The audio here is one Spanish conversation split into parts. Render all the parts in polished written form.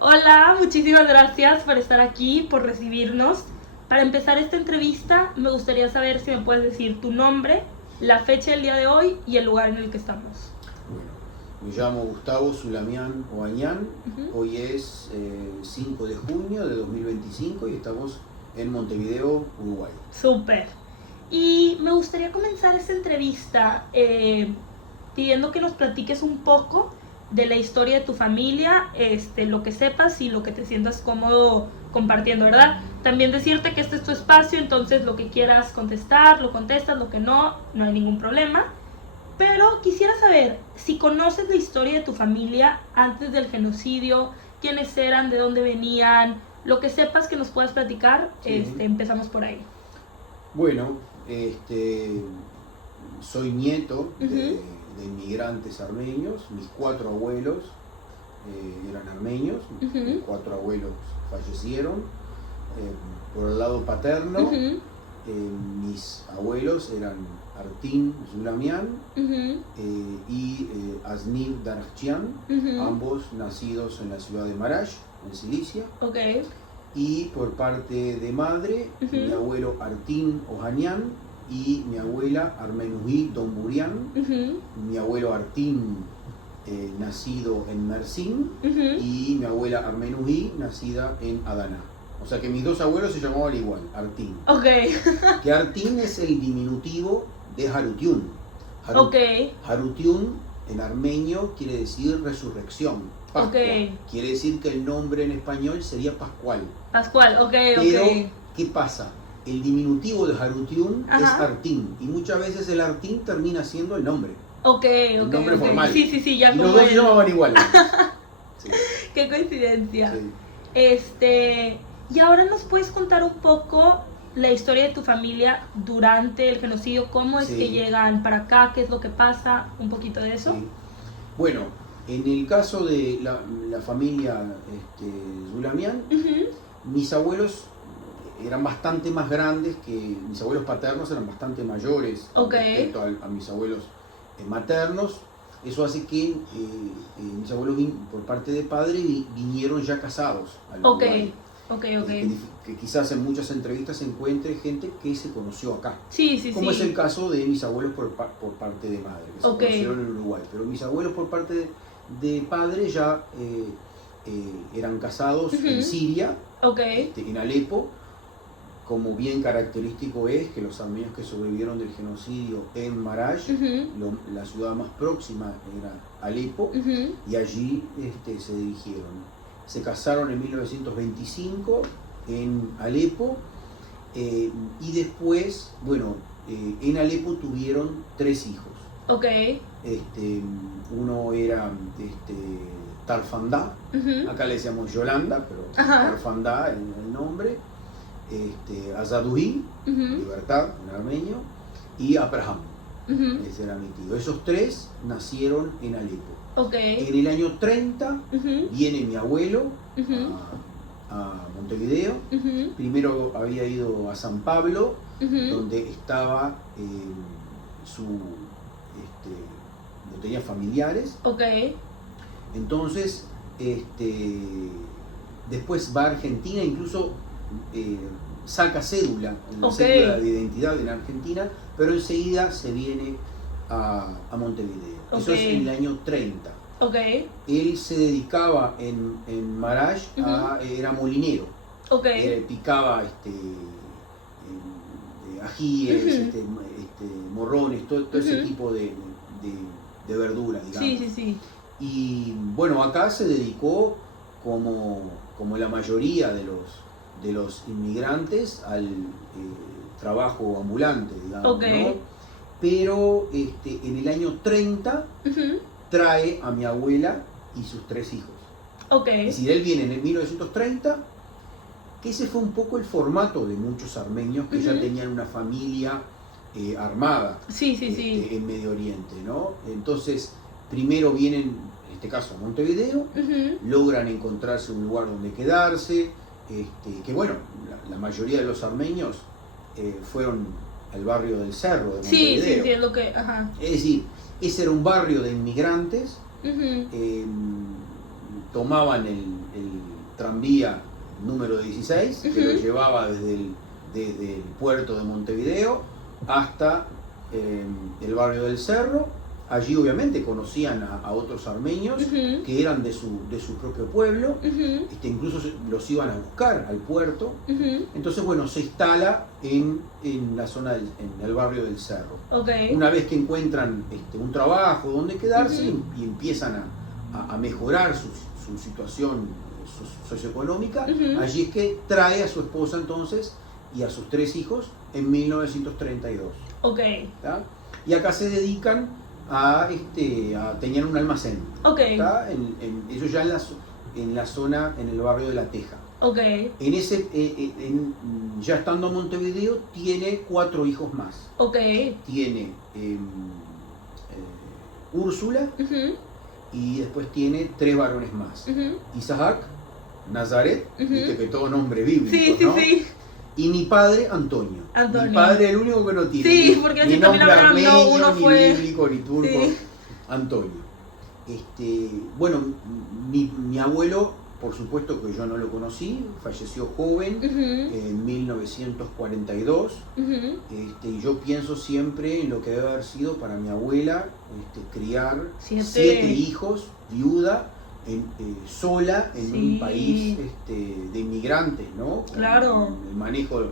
Hola, muchísimas gracias por estar aquí, por recibirnos. Para empezar esta entrevista, me gustaría saber si me puedes decir tu nombre, la fecha del día de hoy y el lugar en el que estamos. Bueno, me llamo Gustavo Zulamián Oañán. Hoy es 5 de junio de 2025 y estamos en Montevideo, Uruguay. Súper. Y me gustaría comenzar esta entrevista pidiendo que nos platiques un poco de la historia de tu familia, lo que sepas y lo que te sientas cómodo compartiendo, ¿verdad? También decirte que este es tu espacio, entonces lo que quieras contestar, lo contestas, lo que no, no hay ningún problema. Pero quisiera saber si conoces la historia de tu familia antes del genocidio, quiénes eran, de dónde venían, lo que sepas que nos puedas platicar, Sí. Empezamos por ahí. Bueno, soy nieto de inmigrantes armenios. Mis 4 abuelos eran armenios. Mis 4 abuelos fallecieron. Por el lado paterno, mis abuelos eran Artin Zulamián y Aznir Darkhchian, ambos nacidos en la ciudad de Marash, en Cilicia. Okay. Y por parte de madre, mi abuelo Artin Ohanian y mi abuela Armenuhi Domburian. Mi abuelo Artin, nacido en Mersin, y mi abuela Armenuhi, nacida en Adana. O sea que mis 2 abuelos se llamaban igual, Artin. Okay. Que Artin es el diminutivo de Harutiun. Okay. Harutiun en armenio quiere decir resurrección, Pascua. Okay. Quiere decir que el nombre en español sería Pascual. Pascual, okay, Pero, okay. ¿qué pasa? El diminutivo de Harutiun es Artin, y muchas veces el Artin termina siendo el nombre. Okay, el okay, nombre okay. formal. Sí, ya y como los dos se llamaban iguales. Sí. Qué coincidencia. Sí. Y ahora nos puedes contar un poco la historia de tu familia durante el genocidio, cómo es que llegan para acá, qué es lo que pasa, un poquito de eso. Sí. Bueno, en el caso de la familia Zulamián, mis abuelos eran bastante más grandes que mis abuelos paternos, eran bastante mayores respecto a mis abuelos maternos. Eso hace que mis abuelos por parte de padre vinieron ya casados al Uruguay. Que quizás en muchas entrevistas se encuentre gente que se conoció acá. Como es el caso de mis abuelos por parte de madre, que se conocieron en Uruguay. Pero mis abuelos por parte de padre ya eran casados en Siria, en Alepo. Como bien característico es que los armenios que sobrevivieron del genocidio en Marash, la ciudad más próxima era Alepo, y allí se dirigieron. Se casaron en 1925 en Alepo, y después, bueno, en Alepo tuvieron 3 hijos. Uno era Tarfandá, acá le decíamos Yolanda, pero Tarfandá el nombre. Azaduhi, libertad en armenio, y Abraham, ese era mi tío. Esos 3 nacieron en Alepo. En el año 30 viene mi abuelo a Montevideo. Primero había ido a San Pablo, donde estaba no tenía familiares. Entonces, después va a Argentina, incluso saca cédula, una cédula de identidad en Argentina, pero enseguida se viene a Montevideo. Eso es en el año 30. Él se dedicaba en Marash era molinero. Picaba ajíes, morrones, todo ese tipo de verdura, digamos. Y bueno, acá se dedicó como la mayoría de los inmigrantes al trabajo ambulante, digamos, ¿no? Pero en el año 30 trae a mi abuela y sus 3 hijos. Es decir, él viene en el 1930, que ese fue un poco el formato de muchos armenios que ya tenían una familia armada en Medio Oriente, ¿no? Entonces, primero vienen, en este caso a Montevideo, logran encontrarse un lugar donde quedarse, que bueno, la mayoría de los armenios fueron al barrio del Cerro de Montevideo. Es lo que... Es decir, ese era un barrio de inmigrantes, tomaban el tranvía número 16, que lo llevaba desde el puerto de Montevideo hasta el barrio del Cerro. Allí obviamente conocían a otros armenios que eran de su propio pueblo, incluso los iban a buscar al puerto. Entonces, bueno, se instala en la zona, en el barrio del Cerro. Una vez que encuentran un trabajo donde quedarse y empiezan a mejorar su situación socioeconómica, allí es que trae a su esposa entonces y a sus 3 hijos en 1932. ¿Tá? Y acá se dedican tenían un almacén. Ellos ya en la zona, en el barrio de La Teja. Ya estando en Montevideo, tiene 4 hijos más. Tiene Úrsula y después tiene 3 varones más. Isaac, Nazaret, viste que todo nombre bíblico, ¿no? Y mi padre, Antonio. Mi padre es el único que no tiene. Sí, porque ni nombre armenio, uno ni fue bíblico, ni turco. Antonio. Bueno, mi abuelo, por supuesto que yo no lo conocí, falleció joven en 1942. Y yo pienso siempre en lo que debe haber sido para mi abuela criar 7 hijos, viuda, sola en un país de inmigrantes, ¿no? Claro. El manejo del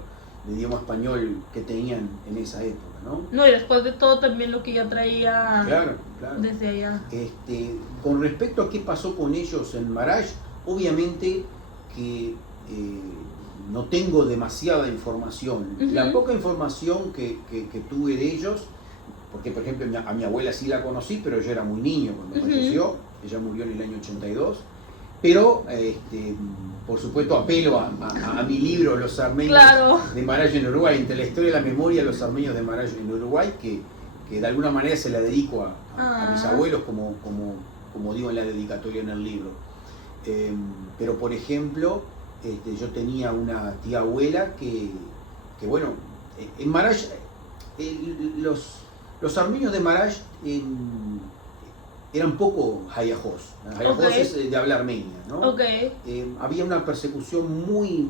idioma español que tenían en esa época, ¿no? No, y después de todo también lo que ya traía claro. desde allá. Con respecto a qué pasó con ellos en Maraj, obviamente que no tengo demasiada información. La poca información que tuve de ellos, porque por ejemplo a mi abuela sí la conocí, pero yo era muy niño cuando falleció. Ella murió en el año 82, pero por supuesto apelo a mi libro Los armenios de Maraj en Uruguay, entre la historia y la memoria de los armenios de Maraj en Uruguay, que de alguna manera se la dedico a mis abuelos, como digo en la dedicatoria en el libro. Pero por ejemplo, yo tenía una tía abuela que bueno, en Maraj, los armenios de Maraj eran poco hayajós. Hayajós es de habla armenia, ¿no? Había una persecución muy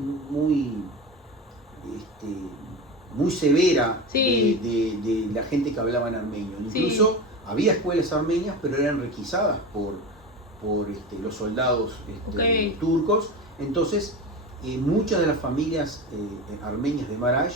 severa de la gente que hablaba en armenio. Incluso había escuelas armenias, pero eran requisadas por los soldados turcos. Entonces, muchas de las familias armenias de Maraj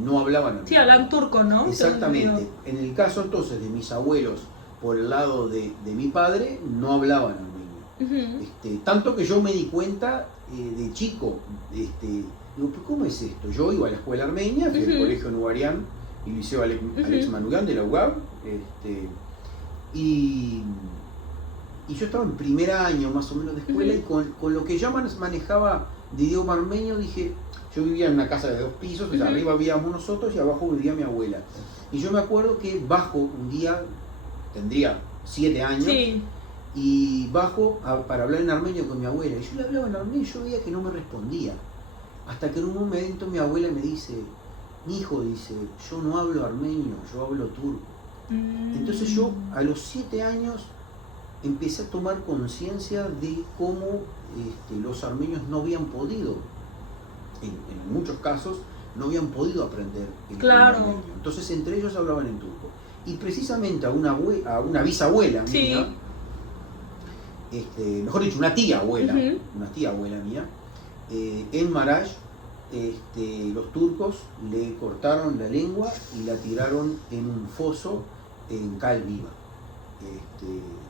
no hablaban armenio. Sí, hablan turco, ¿no? Exactamente. En el caso entonces de mis abuelos, por el lado de mi padre, no hablaban armenio. Tanto que yo me di cuenta de chico, digo, ¿cómo es esto? Yo iba a la escuela armenia, fui al colegio Nugarián y liceo Alex Manugán de la UAB, y yo estaba en primer año más o menos de escuela, y con lo que ya manejaba de idioma armenio, dije, yo vivía en una casa de 2 pisos, o sea, arriba vivíamos nosotros y abajo vivía mi abuela. Y yo me acuerdo que bajo un día, tendría 7 años, y bajo para hablar en armenio con mi abuela. Y yo le hablaba en armenio y yo veía que no me respondía. Hasta que en un momento mi abuela me dice, mi hijo, dice, yo no hablo armenio, yo hablo turco. Entonces yo a los 7 años empecé a tomar conciencia de cómo los armenios no habían podido, en muchos casos, no habían podido aprender el armenio. Entonces entre ellos hablaban en turco. Y precisamente a una bisabuela mía, mejor dicho, una tía abuela mía, en Maraj, los turcos le cortaron la lengua y la tiraron en un foso en Cal Viva,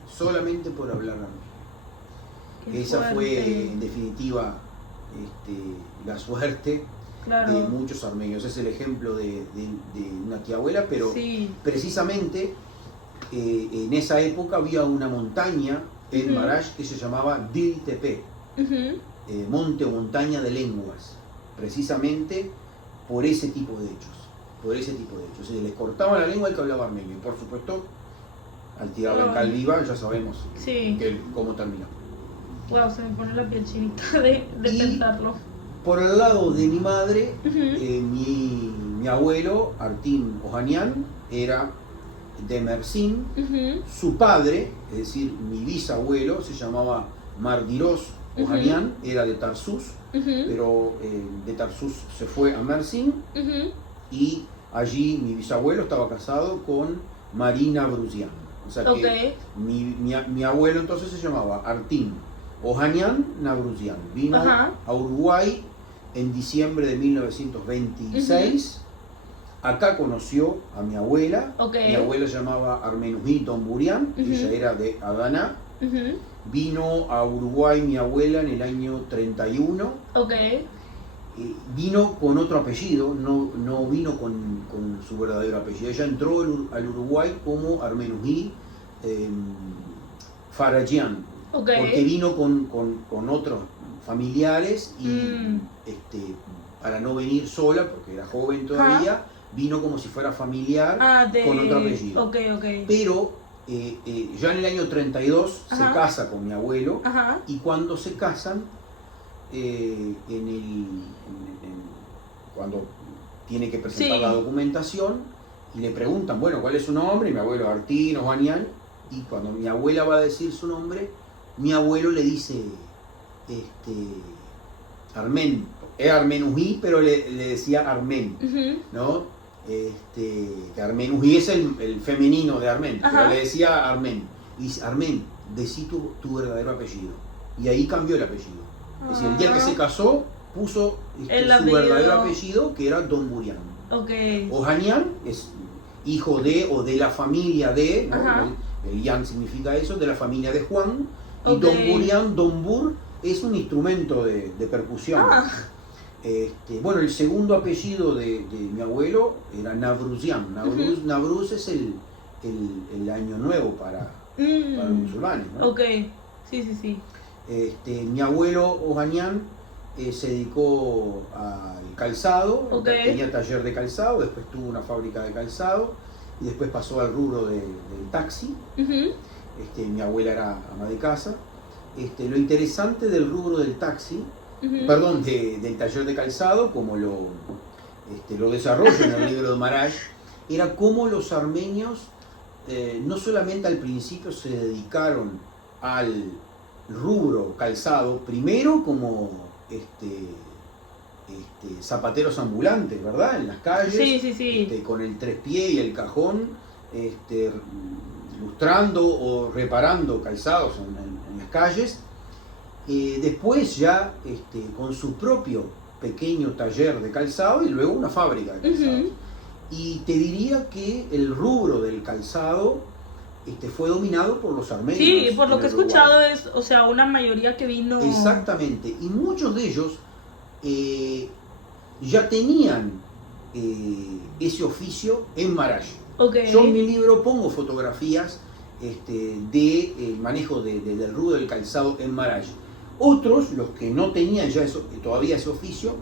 solamente por hablar armenio. Esa fue en definitiva la suerte de muchos armenios. Es el ejemplo de una tía abuela, pero precisamente en esa época había una montaña en Maraj que se llamaba Dil Tepe, monte o montaña de lenguas, precisamente por ese tipo de hechos. Se les cortaba la lengua al que hablaba armenio, y por supuesto, al tirarla en Cal Viva ya sabemos cómo terminó. Wow, se me pone la piel chinita de pensarlo. Por el lado de mi madre, mi abuelo, Artín Ojanian, era de Mersin. Su padre, es decir, mi bisabuelo, se llamaba Mardiros Ohanian era de Tarsus, pero de Tarsus se fue a Mersin y allí mi bisabuelo estaba casado con Marina Brusian. O sea que mi abuelo entonces se llamaba Artin Ohanian Nabrusian. Vino a Uruguay en diciembre de 1926. Acá conoció a mi abuela. Mi abuela se llamaba Armenují Domburian, ella era de Adana. Vino a Uruguay mi abuela en el año 31. Vino con otro apellido, no vino con su verdadero apellido. Ella entró al Uruguay como Armenují Farajian, porque vino con otros familiares y para no venir sola, porque era joven todavía, vino como si fuera familiar con otro apellido. Pero ya en el año 32 se casa con mi abuelo y cuando se casan, cuando tiene que presentar la documentación y le preguntan, bueno, ¿cuál es su nombre? Y mi abuelo, Artin Ohanian, y cuando mi abuela va a decir su nombre, mi abuelo le dice Armen, es Armenují, pero le decía Armen, ¿no? Armenují es el femenino de Armen, pero le decía Armen. Y dice, Armen, decí tu verdadero apellido. Y ahí cambió el apellido. Es decir, el día que se casó, puso su verdadero apellido, que era Domburian. Ohanian es hijo de o de la familia de, ¿no? El Yan significa eso, de la familia de Juan. Y Domburian, Dombur, es un instrumento de percusión. Bueno, el segundo apellido de mi abuelo era Nabrusian. Nabruz es el año nuevo para los musulmanes, ¿no? Sí. Mi abuelo Ohanian se dedicó al calzado, tenía taller de calzado, después tuvo una fábrica de calzado y después pasó al rubro del taxi. Mi abuela era ama de casa. Lo interesante del rubro del taxi, perdón, del taller de calzado, como lo desarrolla en el libro de Maraj, era cómo los armenios no solamente al principio se dedicaron al rubro calzado, primero como zapateros ambulantes, ¿verdad? En las calles, con el trespié y el cajón, lustrando o reparando calzados en las calles. Después ya con su propio pequeño taller de calzado y luego una fábrica de calzado. Y te diría que el rubro del calzado fue dominado por los armenios. Sí, por lo que he escuchado es, o sea, una mayoría que vino... Exactamente, y muchos de ellos ya tenían ese oficio en Maraj. Yo en mi libro pongo fotografías del manejo del rubro del calzado en Maraj. Otros, los que no tenían ya todavía ese oficio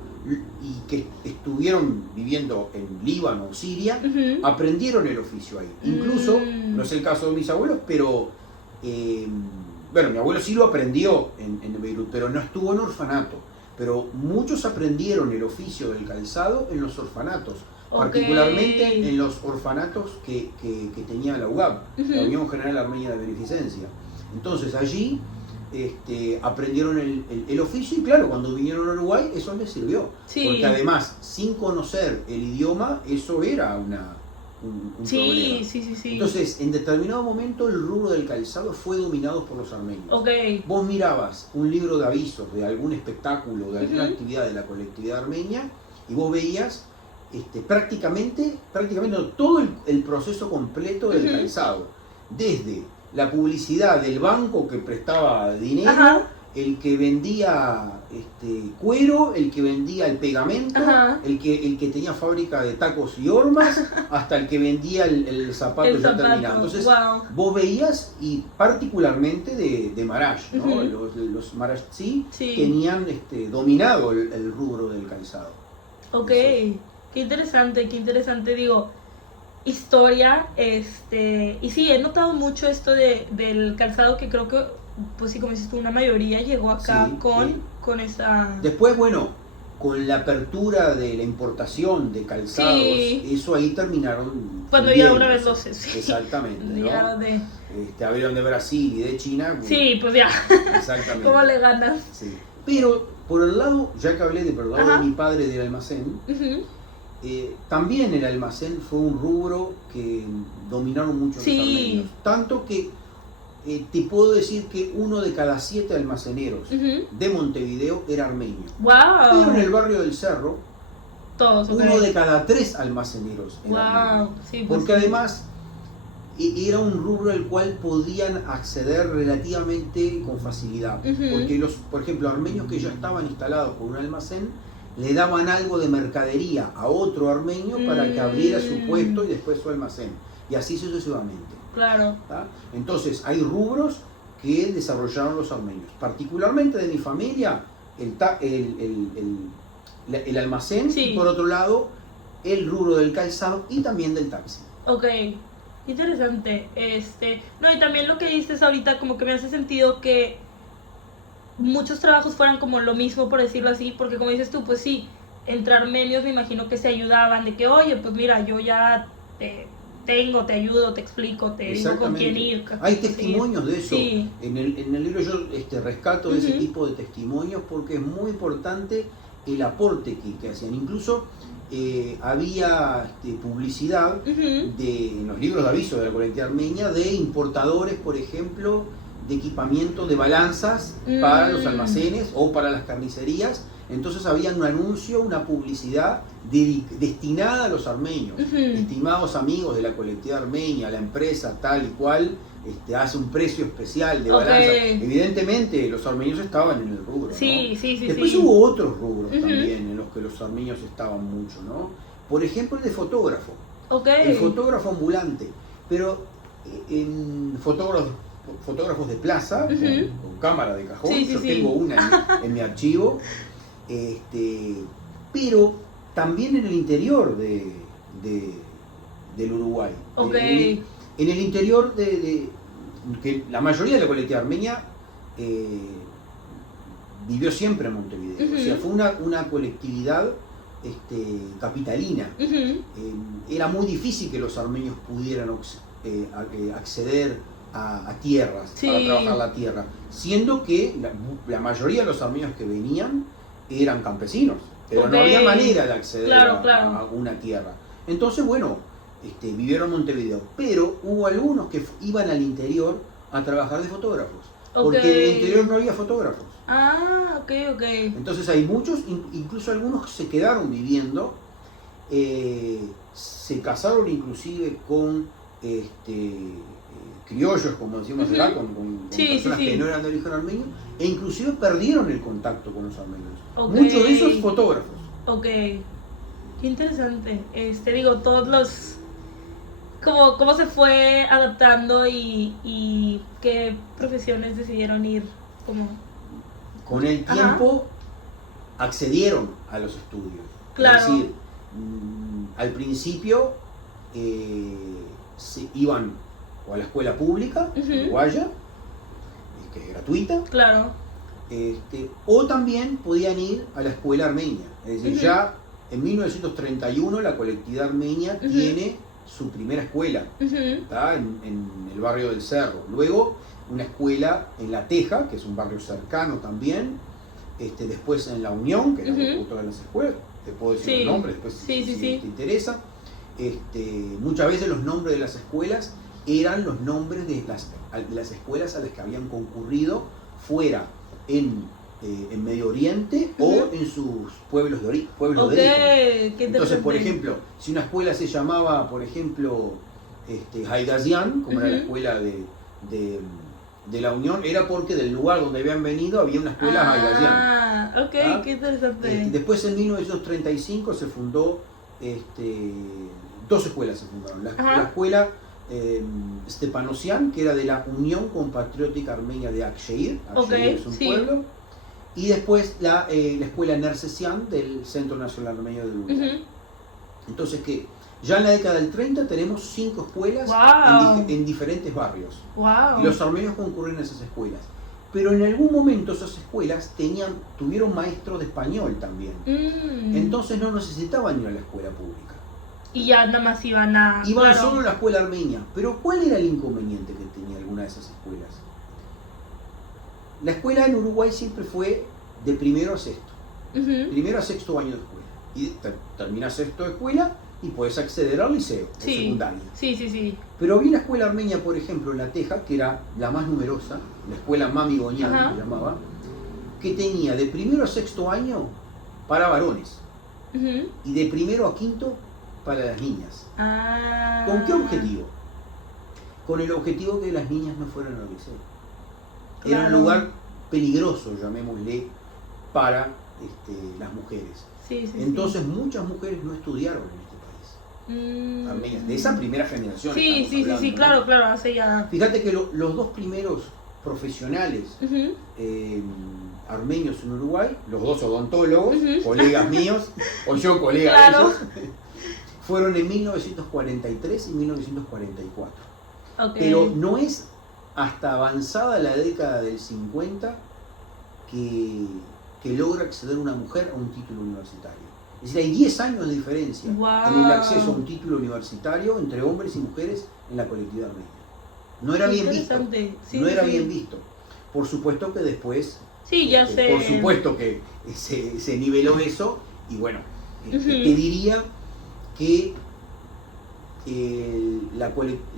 y que estuvieron viviendo en Líbano o Siria, aprendieron el oficio ahí. Incluso, no es el caso de mis abuelos, pero bueno, mi abuelo sí lo aprendió en Beirut, pero no estuvo en orfanato. Pero muchos aprendieron el oficio del calzado en los orfanatos, particularmente en los orfanatos que tenía la UGAB, la Unión General Armenia de Beneficencia. Entonces allí aprendieron el oficio y claro, cuando vinieron a Uruguay eso les sirvió. Porque además, sin conocer el idioma, eso era un problema. Entonces, en determinado momento el rubro del calzado fue dominado por los armenios. Vos mirabas un libro de avisos de algún espectáculo, de alguna actividad de la colectividad armenia y vos veías prácticamente todo el proceso completo del calzado, desde la publicidad del banco que prestaba dinero, el que vendía cuero, el que vendía el pegamento, el que tenía fábrica de tacos y hormas, hasta el que vendía el zapato ya terminado. Entonces vos veías, y particularmente de Maraj, ¿no? Los marajtsi tenían dominado el rubro del calzado. Qué interesante, digo, historia, y sí, he notado mucho esto del calzado, que creo que, pues sí, como dices tú, una mayoría llegó acá con esa... Después, bueno, con la apertura de la importación de calzados, eso ahí terminaron. Cuando llegaron una vez 12, sí. Exactamente, ¿no? De... abrieron de Brasil y de China. Sí, pues ya. Exactamente. ¿Cómo le ganas? Sí. Pero por el lado, ya que hablé por el lado de mi padre del almacén, también el almacén fue un rubro que dominaron mucho los armenios. Tanto que te puedo decir que 1 de cada 7 almaceneros de Montevideo era armenio. Wow. Pero en el barrio del Cerro, todos, 1 de cada 3 almaceneros era armenio. Sí, porque además era un rubro al cual podían acceder relativamente con facilidad. Porque por ejemplo, armenios que ya estaban instalados con un almacén, le daban algo de mercadería a otro armenio para que abriera su puesto y después su almacén. Y así sucesivamente. Claro. ¿Tá? Entonces hay rubros que desarrollaron los armenios. Particularmente de mi familia, el almacén, y por otro lado, el rubro del calzado y también del taxi. Ok, interesante. No, y también lo que dices ahorita como que me hace sentido que muchos trabajos fueran como lo mismo, por decirlo así, porque como dices tú, pues sí, entre armenios me imagino que se ayudaban, de que, oye, pues mira, yo ya te ayudo, te explico, te digo con quién ir. Hay testimonios de eso. Sí. En el libro yo rescato ese tipo de testimonios porque es muy importante el aporte que hacían. Incluso había publicidad en los libros de aviso de la colectividad armenia de importadores, por ejemplo, de equipamiento de balanzas para los almacenes o para las carnicerías. Entonces había un anuncio, una publicidad destinada a los armenios. Estimados amigos de la colectividad armenia, la empresa tal y cual hace un precio especial de balanza. Evidentemente los armenios estaban en el rubro, ¿no? Sí. Después hubo otros rubros también en los que los armenios estaban mucho, ¿no? Por ejemplo el de fotógrafo. El fotógrafo ambulante. Pero en fotógrafos de plaza, con cámara de cajón, yo tengo una en mi archivo, pero también en el interior del Uruguay. En el interior que la mayoría de la colectividad armenia vivió siempre en Montevideo, o sea, fue una colectividad capitalina. Era muy difícil que los armenios pudieran acceder a tierras, para trabajar la tierra, siendo que la mayoría de los armenios que venían eran campesinos, pero no había manera de acceder a una tierra. Entonces, bueno, vivieron en Montevideo, pero hubo algunos que iban al interior a trabajar de fotógrafos, porque en el interior no había fotógrafos. Entonces hay muchos, incluso algunos se quedaron viviendo, se casaron inclusive con criollos, como decimos acá, con personas que no eran de origen armenio, e inclusive perdieron el contacto con los armenios. Muchos de esos fotógrafos. Qué interesante. Digo, todos los... ¿Cómo se fue adaptando y qué profesiones decidieron ir? Con el tiempo accedieron a los estudios. Claro. Es decir, al principio se iban o a la escuela pública uruguaya, que es gratuita, o también podían ir a la escuela armenia. Es decir, ya en 1931 la colectividad armenia tiene su primera escuela, ¿tá? En el barrio del Cerro. Luego una escuela en La Teja, que es un barrio cercano también, después en La Unión, que era otra de las escuelas, te puedo decir el nombre después si te interesa. Muchas veces los nombres de las escuelas eran los nombres de las escuelas a las que habían concurrido fuera en Medio Oriente o en sus pueblos de origen. Entonces, por ejemplo, si una escuela se llamaba, por ejemplo, Haigazian, como era la escuela de La Unión, era porque del lugar donde habían venido había una escuela Haigazian. Qué interesante. Después en 1935 se fundó, dos escuelas se fundaron. La escuela Stepanosian, que era de la Unión Compatriótica Armenia de Akşehir, es un pueblo, y después la escuela Nersesian del Centro Nacional Armenio del Uruguay. Entonces, que ya en la década del 30 tenemos 5 escuelas en diferentes barrios. Y los armenios concurren a esas escuelas. Pero en algún momento esas escuelas tuvieron maestros de español también. Entonces no necesitaban ir a la escuela pública. Y ya nada más iban a... Iban claro. solo a la escuela armenia. Pero ¿cuál era el inconveniente que tenía alguna de esas escuelas? La escuela en Uruguay siempre fue de primero a sexto. Primero a sexto año de escuela. Y terminas sexto de escuela y puedes acceder al liceo, o secundaria. Sí. Pero había una escuela armenia, por ejemplo, en La Teja, que era la más numerosa, la escuela Mami Goñán, se llamaba, que tenía de primero a sexto año para varones y de primero a quinto para las niñas. ¿Con qué objetivo? Con el objetivo de que las niñas no fueran al liceo. Claro. Era un lugar peligroso, llamémosle, para las mujeres. Entonces muchas mujeres no estudiaron en este país. Armenias, de esa primera generación. Sí, ¿no? claro, hace ya... Fíjate que los dos primeros profesionales armenios en Uruguay, los dos odontólogos, colegas míos, o yo colega de ellos, fueron en 1943 y 1944. Pero no es hasta avanzada la década del 50 que logra acceder una mujer a un título universitario. Es decir, hay 10 años de diferencia en el acceso a un título universitario entre hombres y mujeres en la colectividad armenia. No era bien visto. No era bien visto. Por supuesto que después, por supuesto que se niveló eso, y bueno, te diría que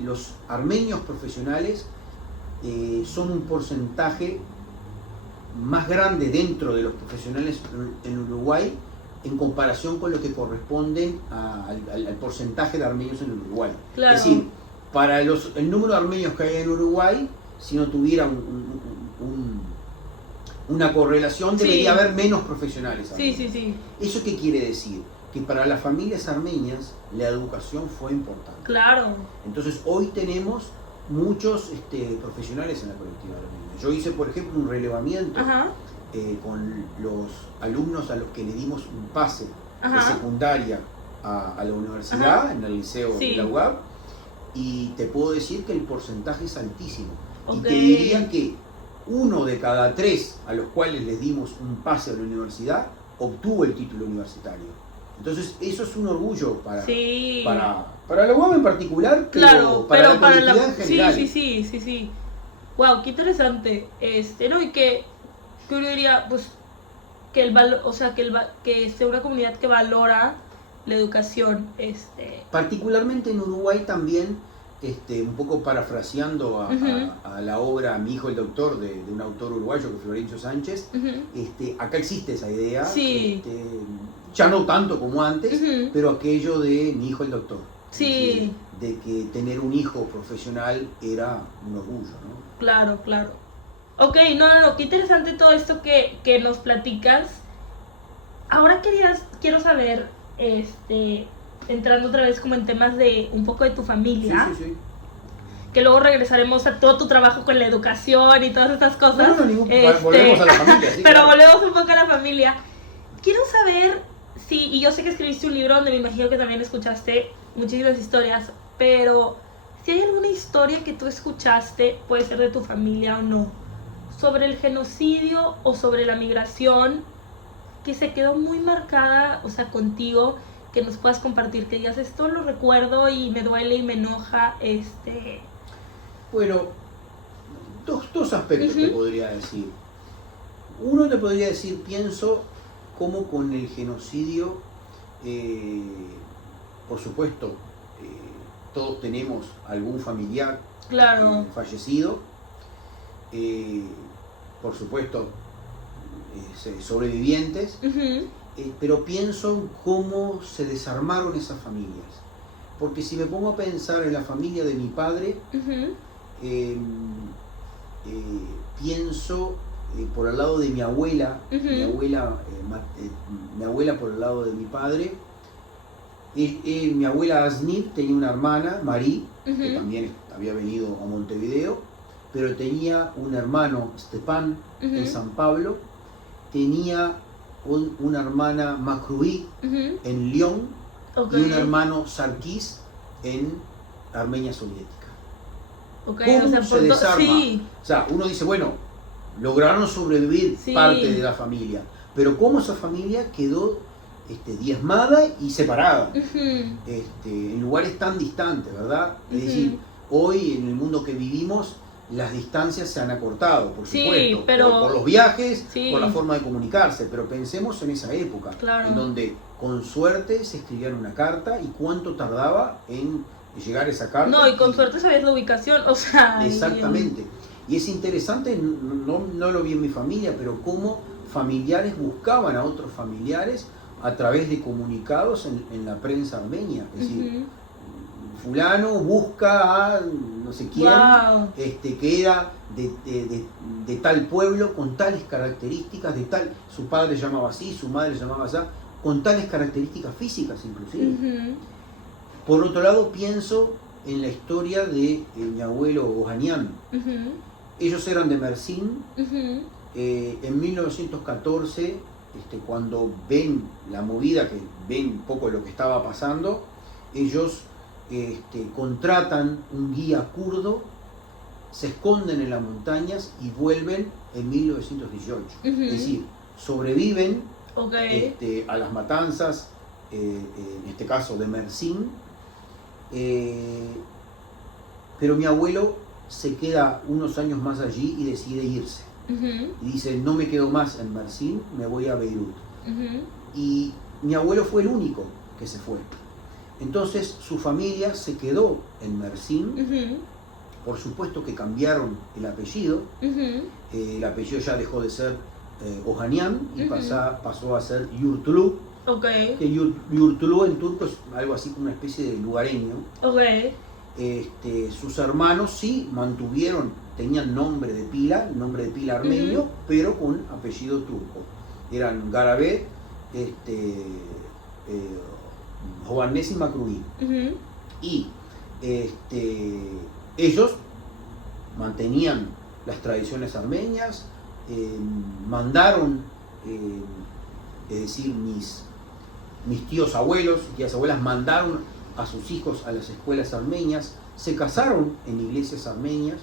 los armenios profesionales son un porcentaje más grande dentro de los profesionales en Uruguay en comparación con lo que corresponden al porcentaje de armenios en Uruguay. Claro. Es decir, para el número de armenios que hay en Uruguay, si no tuviera una correlación, debería haber menos profesionales armenios. ¿Eso qué quiere decir? Que para las familias armenias la educación fue importante. Claro. Entonces hoy tenemos muchos profesionales en la colectividad armenia. Yo hice, por ejemplo, un relevamiento con los alumnos a los que le dimos un pase de secundaria a la universidad, en el liceo de la UAB, y te puedo decir que el porcentaje es altísimo. Y te diría que 1 de cada 3 a los cuales les dimos un pase a la universidad obtuvo el título universitario. Entonces eso es un orgullo para la UAB en particular, pero para la colectividad en general. Sí. Wow, qué interesante. ¿No? Y que yo diría, pues, que el valor, o sea, que sea una comunidad que valora la educación. Particularmente en Uruguay también, un poco parafraseando a la obra Mi hijo el doctor, de un autor uruguayo que es Florencio Sánchez, acá existe esa idea, ya no tanto como antes, pero aquello de Mi hijo el doctor. Sí. De que tener un hijo profesional era un orgullo, ¿no? Claro. Ok, no, qué interesante todo esto que nos platicas. Ahora quiero saber, entrando otra vez como en temas de un poco de tu familia, sí. Que luego regresaremos a todo tu trabajo con la educación y todas estas cosas. Volvemos a la familia. Sí, pero volvemos un poco a la familia. Quiero saber y yo sé que escribiste un libro donde me imagino que también escuchaste muchísimas historias, pero si hay alguna historia que tú escuchaste, puede ser de tu familia o no, sobre el genocidio o sobre la migración, que se quedó muy marcada, o sea, contigo, que nos puedas compartir, que digas, esto lo recuerdo y me duele y me enoja, Bueno, dos aspectos te podría decir. Uno te podría decir, pienso cómo con el genocidio, por supuesto, todos tenemos algún familiar fallecido, por supuesto, sobrevivientes, pero pienso en cómo se desarmaron esas familias. Porque si me pongo a pensar en la familia de mi padre, pienso por el lado de mi abuela, mi abuela por el lado de mi padre. Mi abuela Asnif tenía una hermana, Marí, que también había venido a Montevideo, pero tenía un hermano, Stepan, en San Pablo, tenía una hermana Makruí en León, y un hermano Sarkis en Armenia Soviética. ¿Cómo se desarma? O sea, uno dice, bueno, lograron sobrevivir Sí. parte de la familia, pero cómo esa familia quedó diezmada y separada, en lugares tan distantes, ¿verdad? Es decir, hoy en el mundo que vivimos las distancias se han acortado, por Sí, supuesto, pero- por los viajes, Sí. por la forma de comunicarse, pero pensemos en esa época, Claro. en donde con suerte se escribía una carta y cuánto tardaba en llegar esa carta. No, y con suerte sabías la ubicación, o sea... Exactamente. Y es interesante, no lo vi en mi familia, pero cómo familiares buscaban a otros familiares a través de comunicados en la prensa armenia. Es decir, fulano busca a no sé quién, Wow. que era de tal pueblo, con tales características, su padre llamaba así, su madre llamaba así, con tales características físicas inclusive. Por otro lado, pienso en la historia de mi abuelo Ohanian. Ellos eran de Mersin. En 1914, cuando ven la movida, que ven un poco lo que estaba pasando, ellos contratan un guía kurdo, se esconden en las montañas y vuelven en 1918. Es decir, sobreviven a las matanzas, en este caso de Mersin, pero mi abuelo se queda unos años más allí y decide irse. Y dice, no me quedo más en Mersin, me voy a Beirut. Y mi abuelo fue el único que se fue. Entonces su familia se quedó en Mersin. Por supuesto que cambiaron el apellido. El apellido ya dejó de ser Ohanian y pasó a ser Yurtulu. Que Yurtulu en turco es algo así como una especie de lugareño. Sus hermanos sí tenían nombre de pila armenio, pero con apellido turco. Eran Garabet, Jovanes y Makruí. Y ellos mantenían las tradiciones armenias, mandaron, es decir, mis tíos abuelos y tías abuelas mandaron a sus hijos a las escuelas armenias, se casaron en iglesias armenias,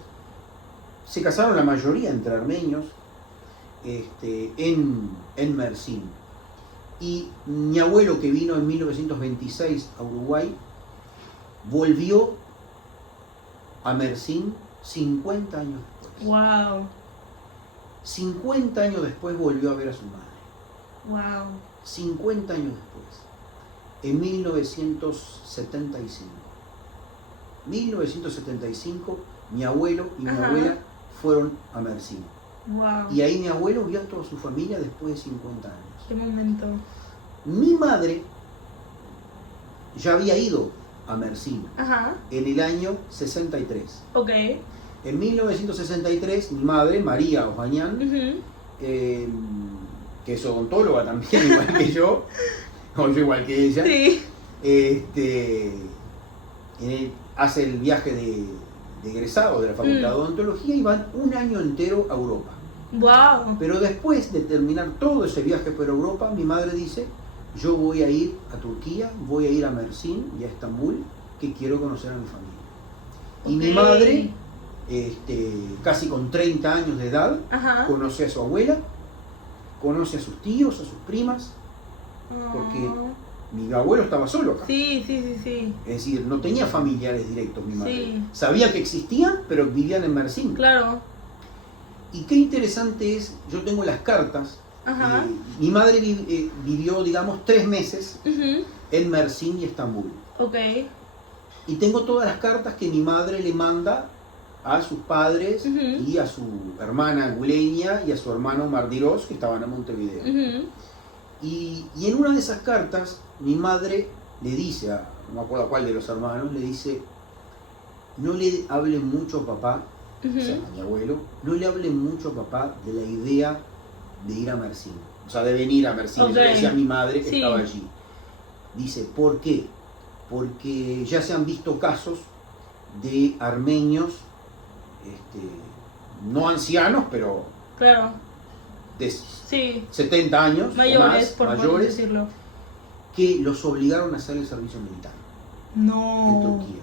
se casaron la mayoría entre armenios en Mersin. Y mi abuelo, que vino en 1926 a Uruguay, volvió a Mersin 50 años después. Wow. 50 años después volvió a ver a su madre. Wow. 50 años después. En 1975. 1975, mi abuelo y mi abuela fueron a Mersin. Wow. Y ahí mi abuelo vio a toda su familia después de 50 años. Qué momento. Mi madre ya había ido a Mersin en el año 63. En 1963, mi madre, María Ohanian, que es odontóloga también, igual que yo, o yo igual que ella, Sí. hace el viaje de egresado de la Facultad de Odontología y van un año entero a Europa. Wow. Pero después de terminar todo ese viaje por Europa, mi madre dice, yo voy a ir a Turquía, voy a ir a Mersin y a Estambul, que quiero conocer a mi familia. Y mi madre, casi con 30 años de edad, conoce a su abuela, conoce a sus tíos, a sus primas, porque mi abuelo estaba solo acá. Sí. Es decir, no tenía familiares directos mi madre. Sí. Sabía que existían, pero vivían en Mersin. Claro. Y qué interesante es, yo tengo las cartas. Mi madre vivió, digamos, 3 meses en Mersin y Estambul. Y tengo todas las cartas que mi madre le manda a sus padres y a su hermana Gulenia y a su hermano Mardiros, que estaban en Montevideo. Y en una de esas cartas, mi madre le dice, no me acuerdo a cuál de los hermanos, le dice, no le hable mucho a papá, o sea, a mi abuelo, no le hable mucho a papá de la idea de ir a Mersin, o sea, de venir a Mersin. Eso le decía a mi madre que estaba allí. Dice, ¿por qué? Porque ya se han visto casos de armenios, no ancianos, pero de 70 años mayores, o más, mayores, que los obligaron a hacer el servicio militar en Turquía.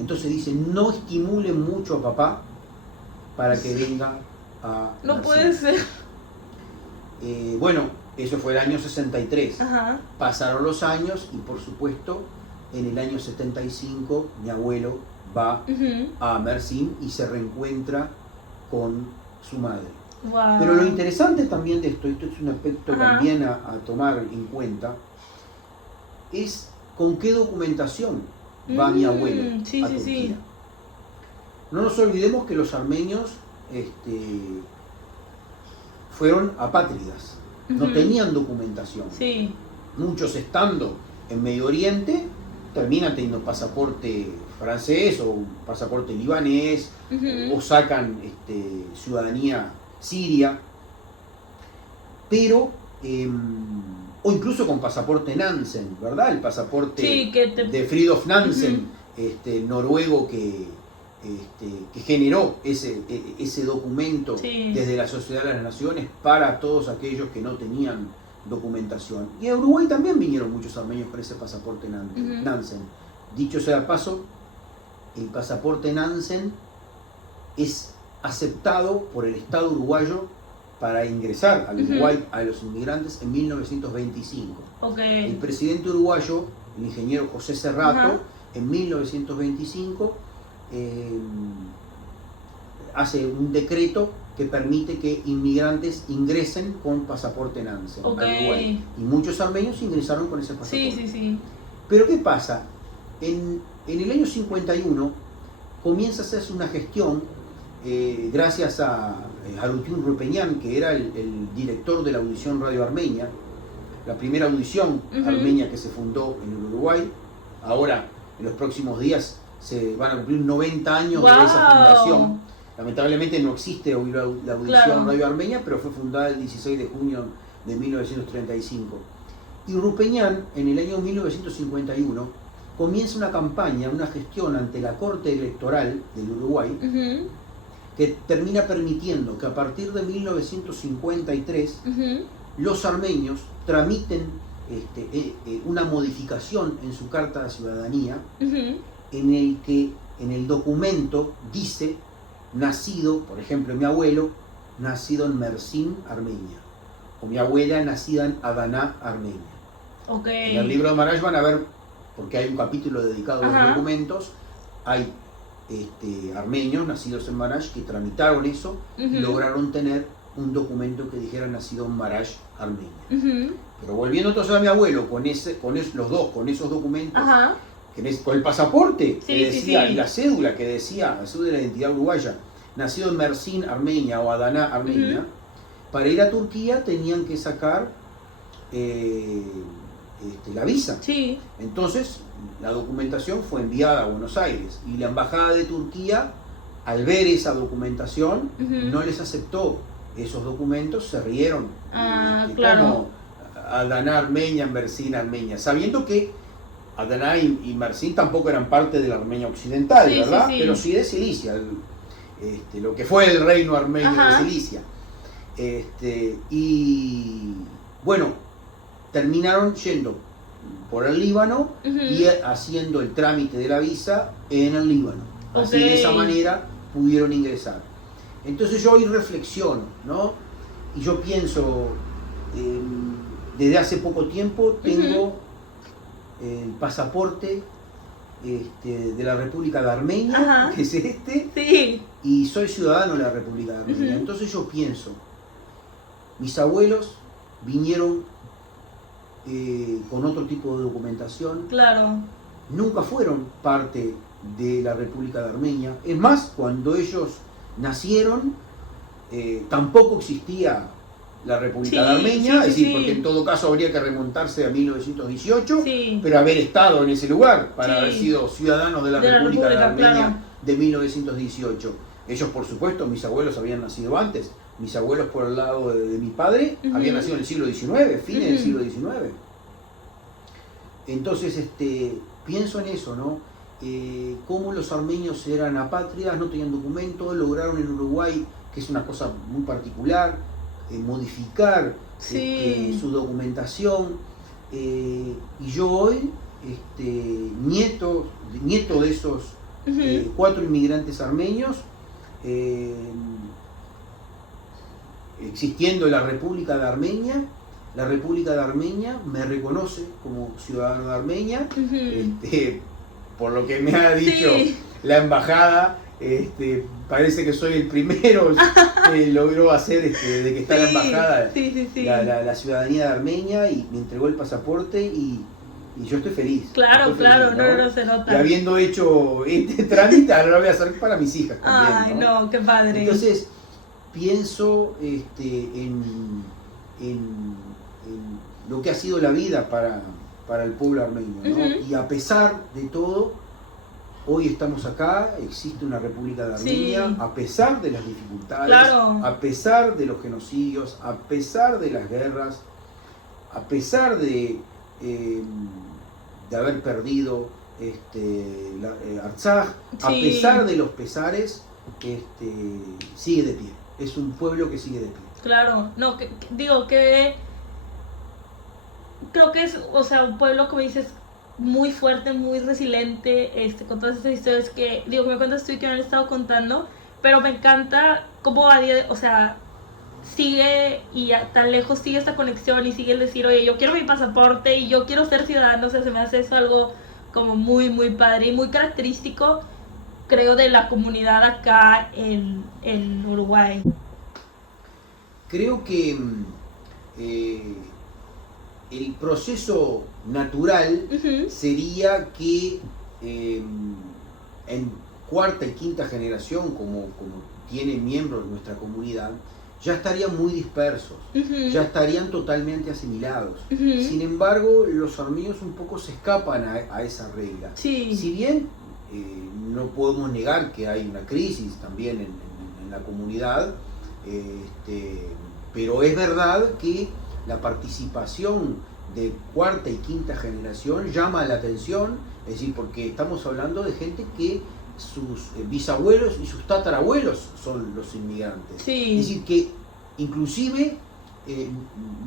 Entonces dice, no estimulen mucho a papá para que venga a No Mersin. puede ser. Bueno, eso fue el año 63. Ajá. Pasaron los años y por supuesto en el año 75 mi abuelo va a Mersin y se reencuentra con su madre. Wow. Pero lo interesante también de esto es un aspecto también a tomar en cuenta, es con qué documentación va mi abuelo a Turquía. Sí. No nos olvidemos que los armenios fueron apátridas, no tenían documentación. Sí. Muchos estando en Medio Oriente terminan teniendo pasaporte francés o pasaporte libanés o sacan ciudadanía siria, pero o incluso con pasaporte Nansen, ¿verdad? El pasaporte de Fridtjof Nansen, noruego que generó ese documento desde la Sociedad de las Naciones para todos aquellos que no tenían documentación. Y a Uruguay también vinieron muchos armenios con ese pasaporte Nansen. Dicho sea de paso, el pasaporte Nansen es aceptado por el Estado uruguayo para ingresar al Uruguay a los inmigrantes en 1925. El presidente uruguayo, el ingeniero José Cerrato, en 1925 hace un decreto que permite que inmigrantes ingresen con pasaporte Nansen al Uruguay. Y muchos armenios ingresaron con ese pasaporte. Sí. Pero ¿qué pasa? En el año 51 comienza a hacerse una gestión gracias a Harutyun Rupeñán, que era el director de la audición Radio Armenia, la primera audición armenia que se fundó en el Uruguay. Ahora, en los próximos días, se van a cumplir 90 años de esa fundación. Lamentablemente no existe hoy la audición Radio Armenia, pero fue fundada el 16 de junio de 1935. Y Rupeñán, en el año 1951, comienza una campaña, una gestión ante la Corte Electoral del Uruguay, que termina permitiendo que a partir de 1953 los armenios tramiten una modificación en su carta de ciudadanía, en el que en el documento dice nacido, por ejemplo, mi abuelo nacido en Mersin, Armenia, o mi abuela nacida en Adana, Armenia. En el libro de Marash van a ver, porque hay un capítulo dedicado a los documentos, hay armenios nacidos en Marash que tramitaron eso y lograron tener un documento que dijera nacido en Marash, Armenia. Pero volviendo entonces a mi abuelo, con esos documentos, con el pasaporte que decía, y la cédula que decía, la cédula de la identidad uruguaya, nacido en Mersin, Armenia o Adana, Armenia, para ir a Turquía tenían que sacar la visa. Entonces la documentación fue enviada a Buenos Aires y la embajada de Turquía, al ver esa documentación, no les aceptó esos documentos, se rieron. Como Adana, Armenia, Mersin, Armenia, sabiendo que Adana y Mersin tampoco eran parte de la Armenia occidental, ¿verdad? Pero sí de Cilicia, lo que fue el reino armenio de Cilicia. Y bueno, terminaron yendo por el Líbano y haciendo el trámite de la visa en el Líbano. Así de esa manera pudieron ingresar. Entonces yo hoy reflexiono, ¿no? Y yo pienso, desde hace poco tiempo tengo el pasaporte de la República de Armenia, que es y soy ciudadano de la República de Armenia. Entonces yo pienso, mis abuelos vinieron con otro tipo de documentación, nunca fueron parte de la República de Armenia. Es más, cuando ellos nacieron, tampoco existía la República de Armenia, es decir, porque en todo caso habría que remontarse a 1918, pero haber estado en ese lugar para haber sido ciudadanos de la República de Armenia de 1918. Ellos, por supuesto, mis abuelos habían nacido antes. Mis abuelos por el lado de mi padre habían nacido en el siglo XIX, fines del siglo XIX. Entonces, pienso en eso, ¿no? Cómo los armenios eran apátridas, no tenían documentos, lograron en Uruguay, que es una cosa muy particular, modificar su documentación. Y yo hoy, nieto de esos 4 inmigrantes armenios, existiendo la República de Armenia me reconoce como ciudadano de Armenia, por lo que me ha dicho la embajada. Parece que soy el primero que logró hacer desde que está la embajada la ciudadanía de Armenia, y me entregó el pasaporte y yo estoy feliz. Claro, estoy feliz, no se nota. Y habiendo hecho este trámite, ahora lo voy a hacer para mis hijas también. Ay, no, qué padre. Entonces, pienso en lo que ha sido la vida para el pueblo armenio, ¿no? Y a pesar de todo, hoy estamos acá, existe una República de Armenia, a pesar de las dificultades, a pesar de los genocidios, a pesar de las guerras, a pesar de haber perdido Artsaj, a pesar de los pesares, sigue de pie. Es un pueblo que sigue de pie. Claro, no, digo que creo que es, o sea, un pueblo, como dices, muy fuerte, muy resiliente, con todas esas historias que me cuentas tú y que me han estado contando, pero me encanta cómo o sea, sigue y tan lejos sigue esta conexión y sigue el decir, oye, yo quiero mi pasaporte y yo quiero ser ciudadano. O sea, se me hace eso algo como muy, muy padre y muy característico, creo, de la comunidad acá en Uruguay. Creo que el proceso natural sería que en cuarta y quinta generación, como tienen miembros de nuestra comunidad, ya estarían muy dispersos, ya estarían totalmente asimilados. Sin embargo, los armenios un poco se escapan a esa regla. Si bien no podemos negar que hay una crisis también en la comunidad, pero es verdad que la participación de cuarta y quinta generación llama la atención, es decir, porque estamos hablando de gente que sus bisabuelos y sus tatarabuelos son los inmigrantes. Es decir, que inclusive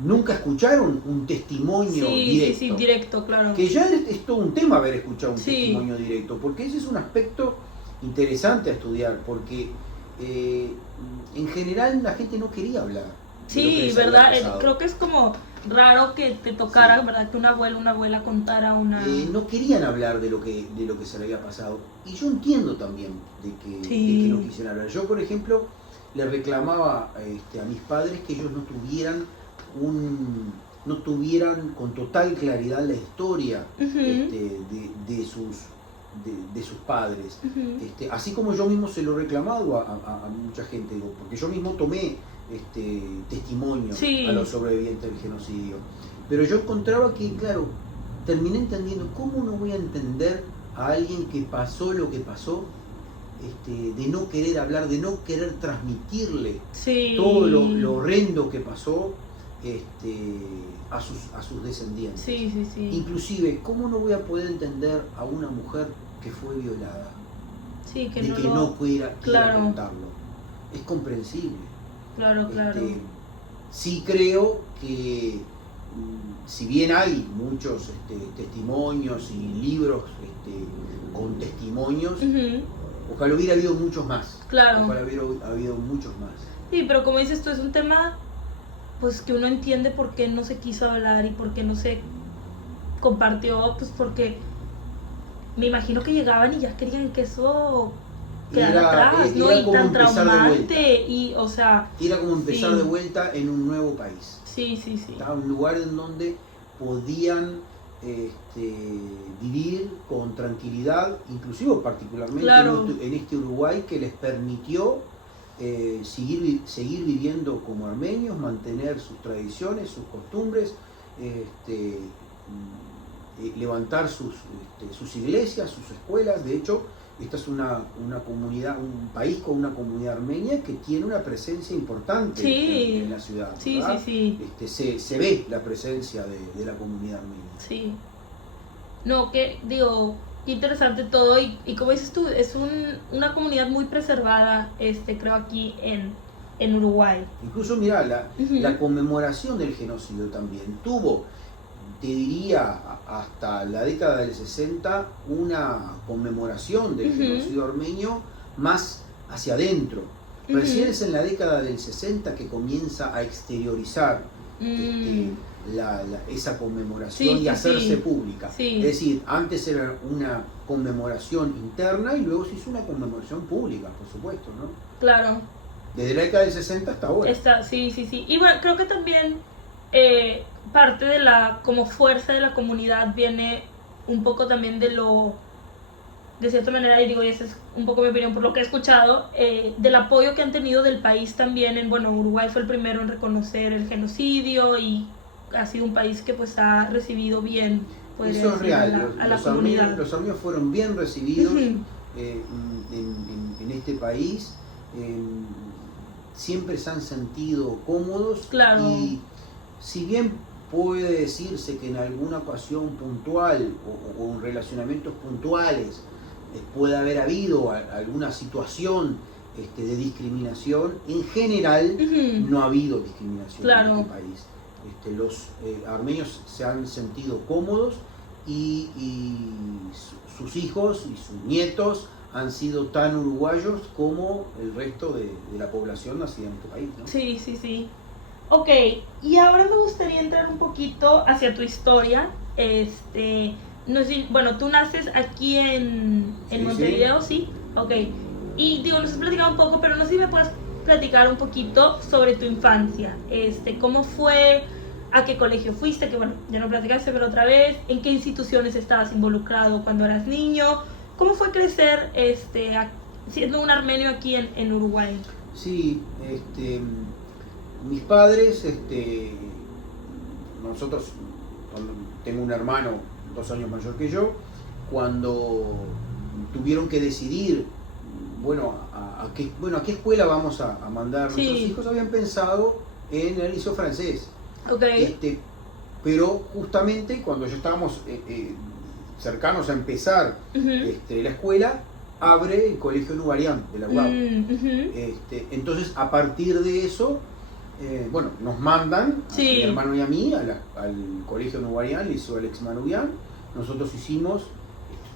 nunca escucharon un testimonio directo. Sí, directo, claro. Que ya es todo un tema haber escuchado un testimonio directo, porque ese es un aspecto interesante a estudiar, porque en general la gente no quería hablar. Sí, ¿verdad? Creo que es como raro que te tocara, ¿verdad? Que un abuelo, una abuela contara una... no querían hablar de lo que se le había pasado. Y yo entiendo también de que no quisieran hablar. Yo, por ejemplo, le reclamaba a mis padres que ellos no tuvieran con total claridad la historia de sus padres. Así como yo mismo se lo he reclamado a mucha gente, porque yo mismo tomé testimonio a los sobrevivientes del genocidio. Pero yo encontraba que, claro, terminé entendiendo cómo no voy a entender a alguien que pasó lo que pasó, de no querer hablar, de no querer transmitirle todo lo horrendo que pasó a sus descendientes. Inclusive, ¿cómo no voy a poder entender a una mujer que fue violada? Que no quiera contarlo. Es comprensible. Claro. Sí creo que, si bien hay muchos testimonios y libros con testimonios, ojalá hubiera habido muchos más. Ojalá hubiera habido muchos más. Sí, pero como dices tú, es un tema pues que uno entiende por qué no se quiso hablar y por qué no se compartió, pues porque me imagino que llegaban y ya querían que eso quedara atrás, ¿no? Y tan traumante, y, o sea... Era como empezar de vuelta en un nuevo país. Sí. Estaba en un lugar en donde podían vivir con tranquilidad, inclusive particularmente en este Uruguay, que les permitió seguir viviendo como armenios, mantener sus tradiciones, sus costumbres, levantar sus iglesias, sus escuelas. De hecho, esta es una comunidad, un país con una comunidad armenia que tiene una presencia importante en la ciudad. ¿Verdad? Se ve la presencia de la comunidad armenia. No, que digo, qué interesante todo, y como dices tú, es una comunidad muy preservada, creo, aquí en Uruguay. Incluso, mira, la conmemoración del genocidio también tuvo, te diría, hasta la década del 60, una conmemoración del genocidio armenio más hacia adentro. Recién es en la década del 60 que comienza a exteriorizar esa conmemoración y hacerse pública. Sí. Es decir, antes era una conmemoración interna y luego se hizo una conmemoración pública, por supuesto, ¿no? Claro. Desde la década del 60 hasta ahora. Sí. Y bueno, creo que también parte de la como fuerza de la comunidad viene un poco también de cierta manera, y digo, y esa es un poco mi opinión por lo que he escuchado, del apoyo que han tenido del país también. Bueno, Uruguay fue el primero en reconocer el genocidio y ha sido un país que pues ha recibido bien, eso es real, a la comunidad. Los armenios fueron bien recibidos en este país, siempre se han sentido cómodos. Claro. Y si bien puede decirse que en alguna ocasión puntual o en relacionamientos puntuales puede haber habido alguna situación de discriminación, en general no ha habido discriminación en este país. Los armenios se han sentido cómodos y sus hijos y sus nietos han sido tan uruguayos como el resto de la población nacida en este país, ¿no? Sí. Ok, y ahora me gustaría entrar un poquito hacia tu historia. No sé, bueno, tú naces aquí en Montevideo, ¿sí? Ok, y digo, nos has platicado un poco, pero no sé si me puedes platicar un poquito sobre tu infancia. ¿Cómo fue? ¿A qué colegio fuiste? Que bueno, ya no platicaste, pero otra vez. ¿En qué instituciones estabas involucrado cuando eras niño? ¿Cómo fue crecer siendo un armenio aquí en Uruguay? Sí, mis padres, nosotros, tengo un hermano 2 años mayor que yo, cuando tuvieron que decidir, a qué escuela vamos a mandar a nuestros hijos, habían pensado en el liceo francés. Okay. Pero justamente cuando ya estábamos cercanos a empezar la escuela, abre el colegio Nubarián de la UAB. Entonces, a partir de eso, nos mandan a mi hermano y a mí al colegio Nubarián, Liceo Alex Manubian. Nosotros hicimos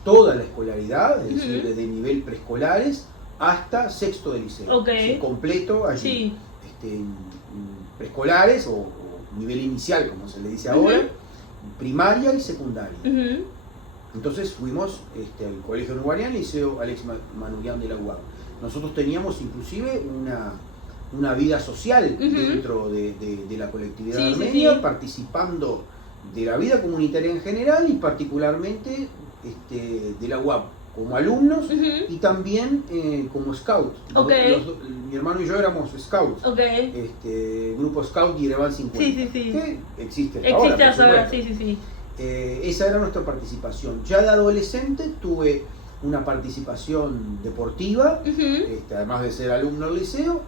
toda la escolaridad, es decir, desde nivel preescolares hasta sexto de liceo. Completo allí. Preescolares o nivel inicial, como se le dice ahora, primaria y secundaria. Entonces fuimos al colegio Nubarián, Liceo Alex Manubian de la UAB. Nosotros teníamos inclusive una vida social dentro de la colectividad armenia, participando de la vida comunitaria en general y particularmente de la UAB como alumnos y también como scout. Mi hermano y yo éramos scouts. Grupo Scout Yerevan 50. Que existe ahora. Esa era nuestra participación. Ya de adolescente tuve una participación deportiva, además de ser alumno del liceo.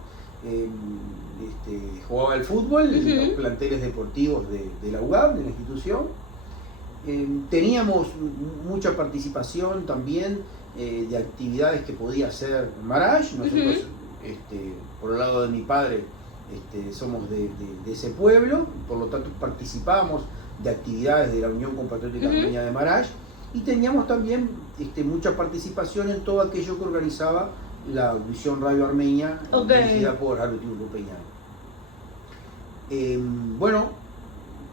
Jugaba al fútbol en los planteles deportivos de la UAB, de la institución. Teníamos mucha participación también de actividades que podía hacer Marash. Nosotros, por el lado de mi padre, somos de ese pueblo, por lo tanto participábamos de actividades de la Unión Compatriótica Armenia de Marash, y teníamos también mucha participación en todo aquello que organizaba la Visión Radio Armenia, dirigida por Harutin Rupeñán.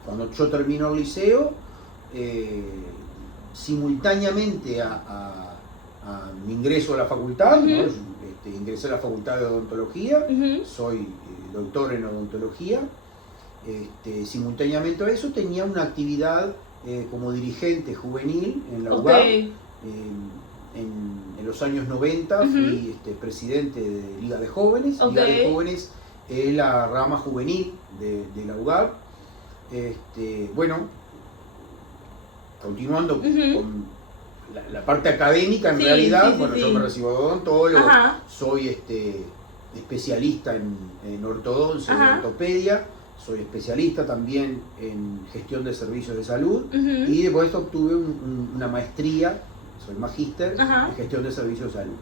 Cuando yo termino el liceo, simultáneamente a mi ingreso a la facultad, ¿no? Ingresé a la facultad de odontología, soy doctor en odontología. Simultáneamente a eso tenía una actividad como dirigente juvenil en la UAB. En los años 90 fui presidente de Liga de Jóvenes. Liga de Jóvenes es la rama juvenil de la UAB. Continuando con la parte académica, en realidad, yo me recibo de odontólogo, soy especialista en ortodoncia, en ortopedia, soy especialista también en gestión de servicios de salud y después de esto obtuve una maestría, soy magíster en gestión de servicios de salud.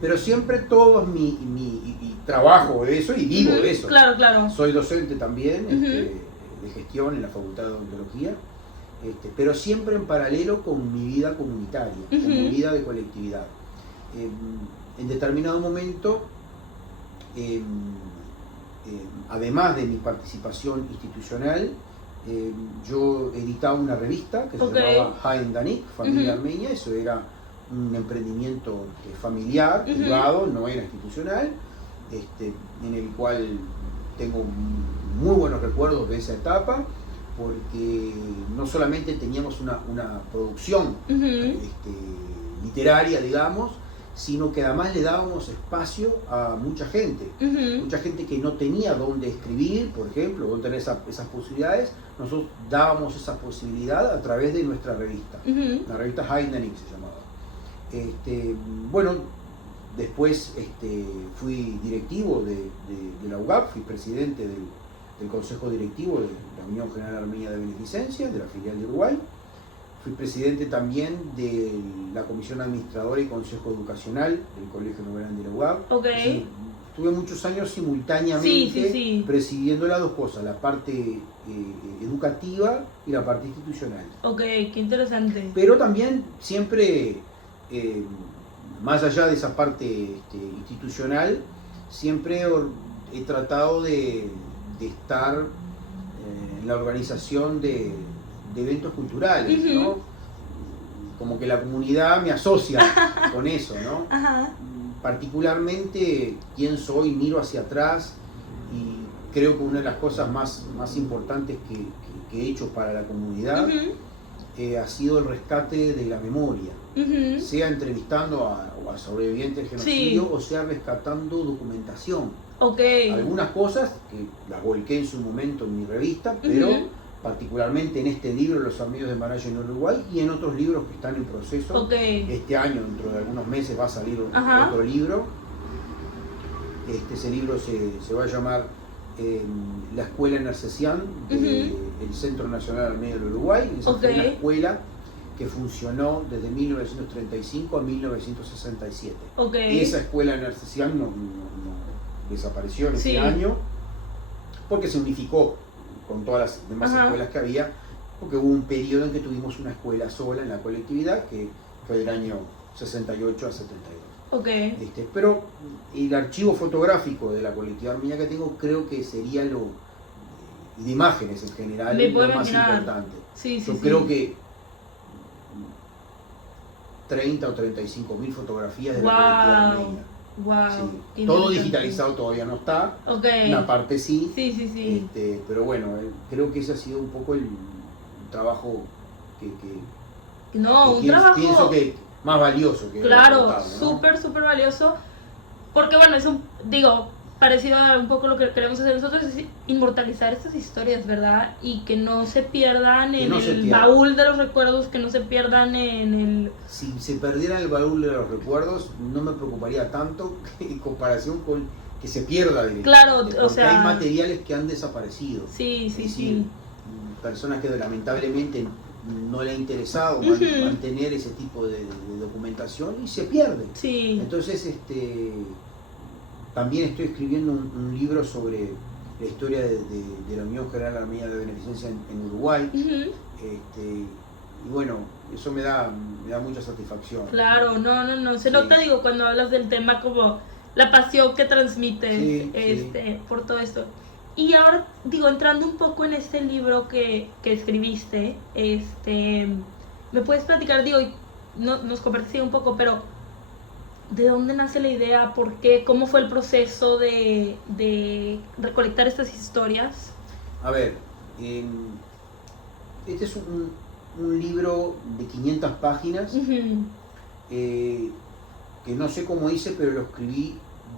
Pero siempre todo es mi trabajo de eso y vivo de eso. Claro. Soy docente también de gestión en la Facultad de Odontología, pero siempre en paralelo con mi vida comunitaria, con mi vida de colectividad. En determinado momento además de mi participación institucional, yo editaba una revista que se llamaba Hain Danik, Familia Armenia. Eso era un emprendimiento familiar, privado, no era institucional, en el cual tengo muy buenos recuerdos de esa etapa, porque no solamente teníamos una producción literaria, digamos, sino que además le dábamos espacio a mucha gente que no tenía dónde escribir, por ejemplo, dónde tener esas posibilidades. Nosotros dábamos esa posibilidad a través de nuestra revista, la revista Hain Danik se llamaba. Bueno, después fui directivo de la UGAP, fui presidente del Consejo Directivo de la Unión General Armenia de Beneficencia, de la filial de Uruguay. Fui presidente también de la Comisión Administradora y Consejo Educacional del Colegio Noverán de la UGAP. Okay. Estuve muchos años simultáneamente presidiendo las dos cosas, la parte educativa y la parte institucional. Ok, qué interesante. Pero también siempre, más allá de esa parte institucional, siempre he tratado de estar en la organización de eventos culturales, ¿no? Como que la comunidad me asocia con eso, ¿no? Particularmente, quién soy, miro hacia atrás y creo que una de las cosas más importantes que he hecho para la comunidad ha sido el rescate de la memoria, sea entrevistando a sobrevivientes del genocidio o sea rescatando documentación. Algunas cosas que las volqué en su momento en mi revista, pero particularmente en este libro, Los Amigos de Maraya en Uruguay, y en otros libros que están en proceso. Este año, dentro de algunos meses, va a salir otro libro. Ese libro se va a llamar La Escuela en Narcesián, del Centro Nacional Armenio del Uruguay. Esa fue una escuela que funcionó desde 1935 a 1967. Esa escuela en Narcesián no desapareció en ese año, porque se unificó con todas las demás escuelas que había, porque hubo un periodo en que tuvimos una escuela sola en la colectividad, que fue del año 68 a 72. Pero el archivo fotográfico de la colectividad armenia que tengo, creo que sería de imágenes en general, lo más importante. Yo creo que 30 o 35.000 fotografías de la colectividad armenia. Todo digitalizado todavía no está, una parte sí, pero bueno, creo que ese ha sido un poco el trabajo que pienso que más valioso que súper valioso, porque bueno, es parecido a un poco lo que queremos hacer nosotros, es inmortalizar estas historias, ¿verdad? Y que no se pierdan en el baúl de los recuerdos, que no se pierdan en el... Si se perdiera el baúl de los recuerdos, no me preocuparía tanto en comparación con que se pierda directamente. Porque hay materiales que han desaparecido. Personas que lamentablemente no le ha interesado mantener ese tipo de documentación y se pierde. Entonces, también estoy escribiendo un libro sobre la historia de la Unión General Armenia de Beneficencia en Uruguay. Y bueno, eso me da mucha satisfacción. Se nota, cuando hablas del tema, como la pasión que transmites por todo esto. Y ahora, entrando un poco en este libro que escribiste, ¿me puedes platicar, nos compartiste un poco, pero ¿de dónde nace la idea? ¿Por qué? ¿Cómo fue el proceso de recolectar estas historias? A ver, este es un libro de 500 páginas que no sé cómo hice, pero lo escribí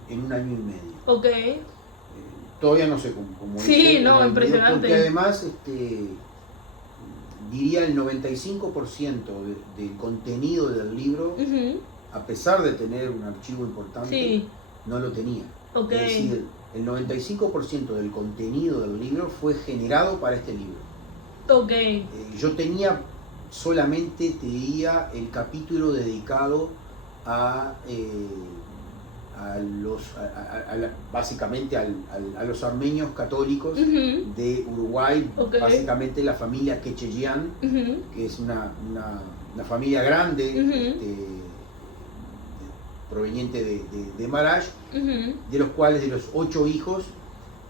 en 1 año y medio. Todavía no sé cómo hice. Impresionante. Porque además, diría el 95% del contenido del libro, a pesar de tener un archivo importante, no lo tenía. Es decir, el 95% del contenido del libro fue generado para este libro. Yo tenía solamente, te diría, el capítulo dedicado básicamente a los armenios católicos de Uruguay, básicamente la familia Quecheyian, que es una familia grande, proveniente de Maraj, de los cuales de los 8 hijos,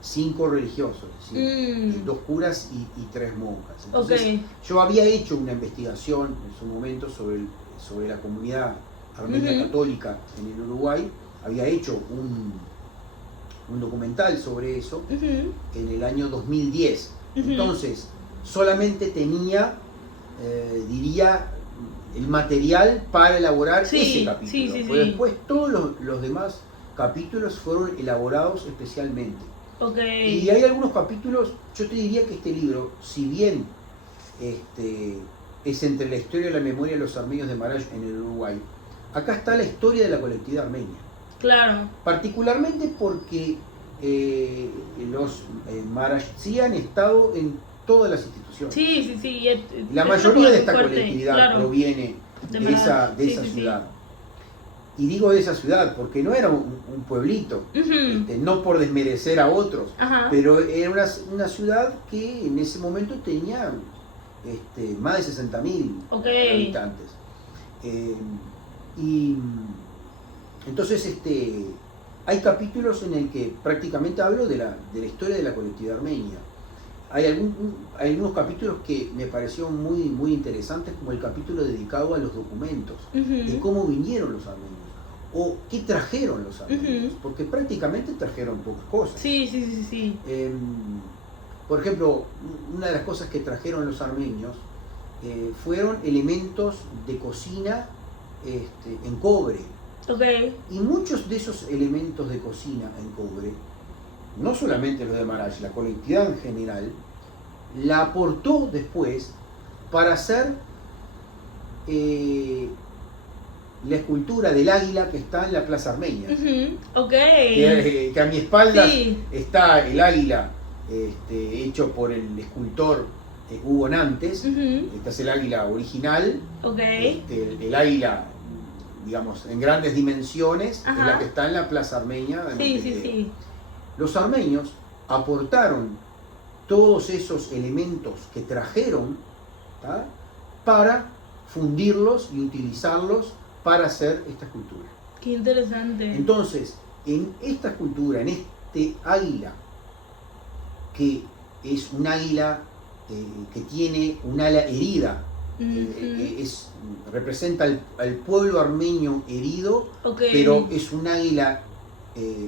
5 religiosos, ¿sí? 2 curas y 3 monjas. Entonces, yo había hecho una investigación en su momento sobre la comunidad armenia católica en el Uruguay, había hecho un documental sobre eso en el año 2010. Entonces, solamente tenía, diría, el material para elaborar ese capítulo. Pero después todos los demás capítulos fueron elaborados especialmente. Y hay algunos capítulos, yo te diría que este libro, si bien es entre la historia y la memoria de los armenios de Maraj en el Uruguay, acá está la historia de la colectividad armenia. Claro. Particularmente porque los Marajtsi han estado en todas las instituciones. Sí. La mayoría de esta colectividad proviene de esa ciudad. Y digo de esa ciudad porque no era un pueblito, no por desmerecer a otros, pero era una ciudad que en ese momento tenía más de 60.000 habitantes. Y entonces hay capítulos en el que prácticamente hablo de la historia de la colectividad armenia. Hay algunos capítulos que me parecieron muy interesantes, como el capítulo dedicado a los documentos, de cómo vinieron los armenios, o qué trajeron los armenios, porque prácticamente trajeron pocas cosas. Sí. Por ejemplo, una de las cosas que trajeron los armenios fueron elementos de cocina en cobre. Y muchos de esos elementos de cocina en cobre, no solamente los de Maraj, la colectividad en general, la aportó después para hacer la escultura del águila que está en la Plaza Armenia. Que a mi espalda está el águila hecho por el escultor Hugo Nantes. Este es el águila original. El águila, digamos, en grandes dimensiones, es la que está en la Plaza Armenia de Montevideo. Los armenios aportaron todos esos elementos que trajeron, ¿tá?, para fundirlos y utilizarlos para hacer esta escultura. Qué interesante. Entonces, en esta escultura, en este águila, que es un águila que tiene un ala herida, representa al pueblo armenio herido, pero es un águila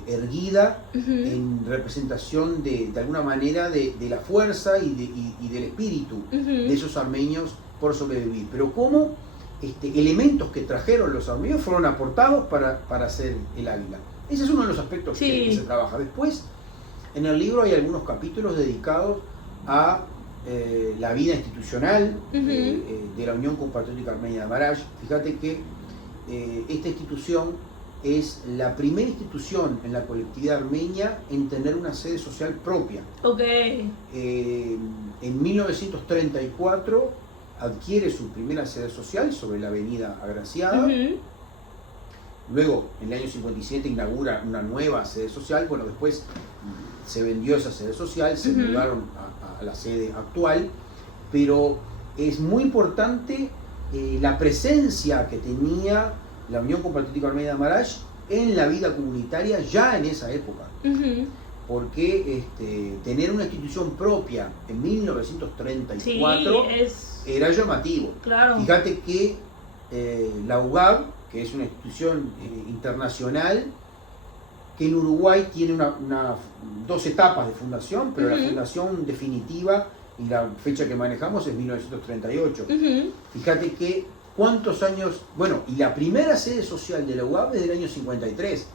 erguida en representación de alguna manera de la fuerza y del espíritu de esos armenios por sobrevivir. Pero cómo elementos que trajeron los armenios fueron aportados para hacer el águila. Ese es uno de los aspectos que se trabaja. Después, en el libro hay algunos capítulos dedicados a la vida institucional de la Unión Compatriótica Armenia de Maraj. Fíjate que esta institución es la primera institución en la colectividad armenia en tener una sede social propia. En 1934 adquiere su primera sede social sobre la avenida Agraciada. Luego, en el año 57, inaugura una nueva sede social. Bueno, después se vendió esa sede social, se mudaron a la sede actual, pero es muy importante la presencia que tenía la Unión Compatriótica Armenia de Maraj en la vida comunitaria ya en esa época. Porque tener una institución propia en 1934 era llamativo. Fíjate que la UGAB, que es una institución internacional, que en Uruguay tiene dos etapas de fundación, pero la fundación definitiva y la fecha que manejamos es 1938. Fíjate que cuántos años, bueno, y la primera sede social de la UAB es del año 53.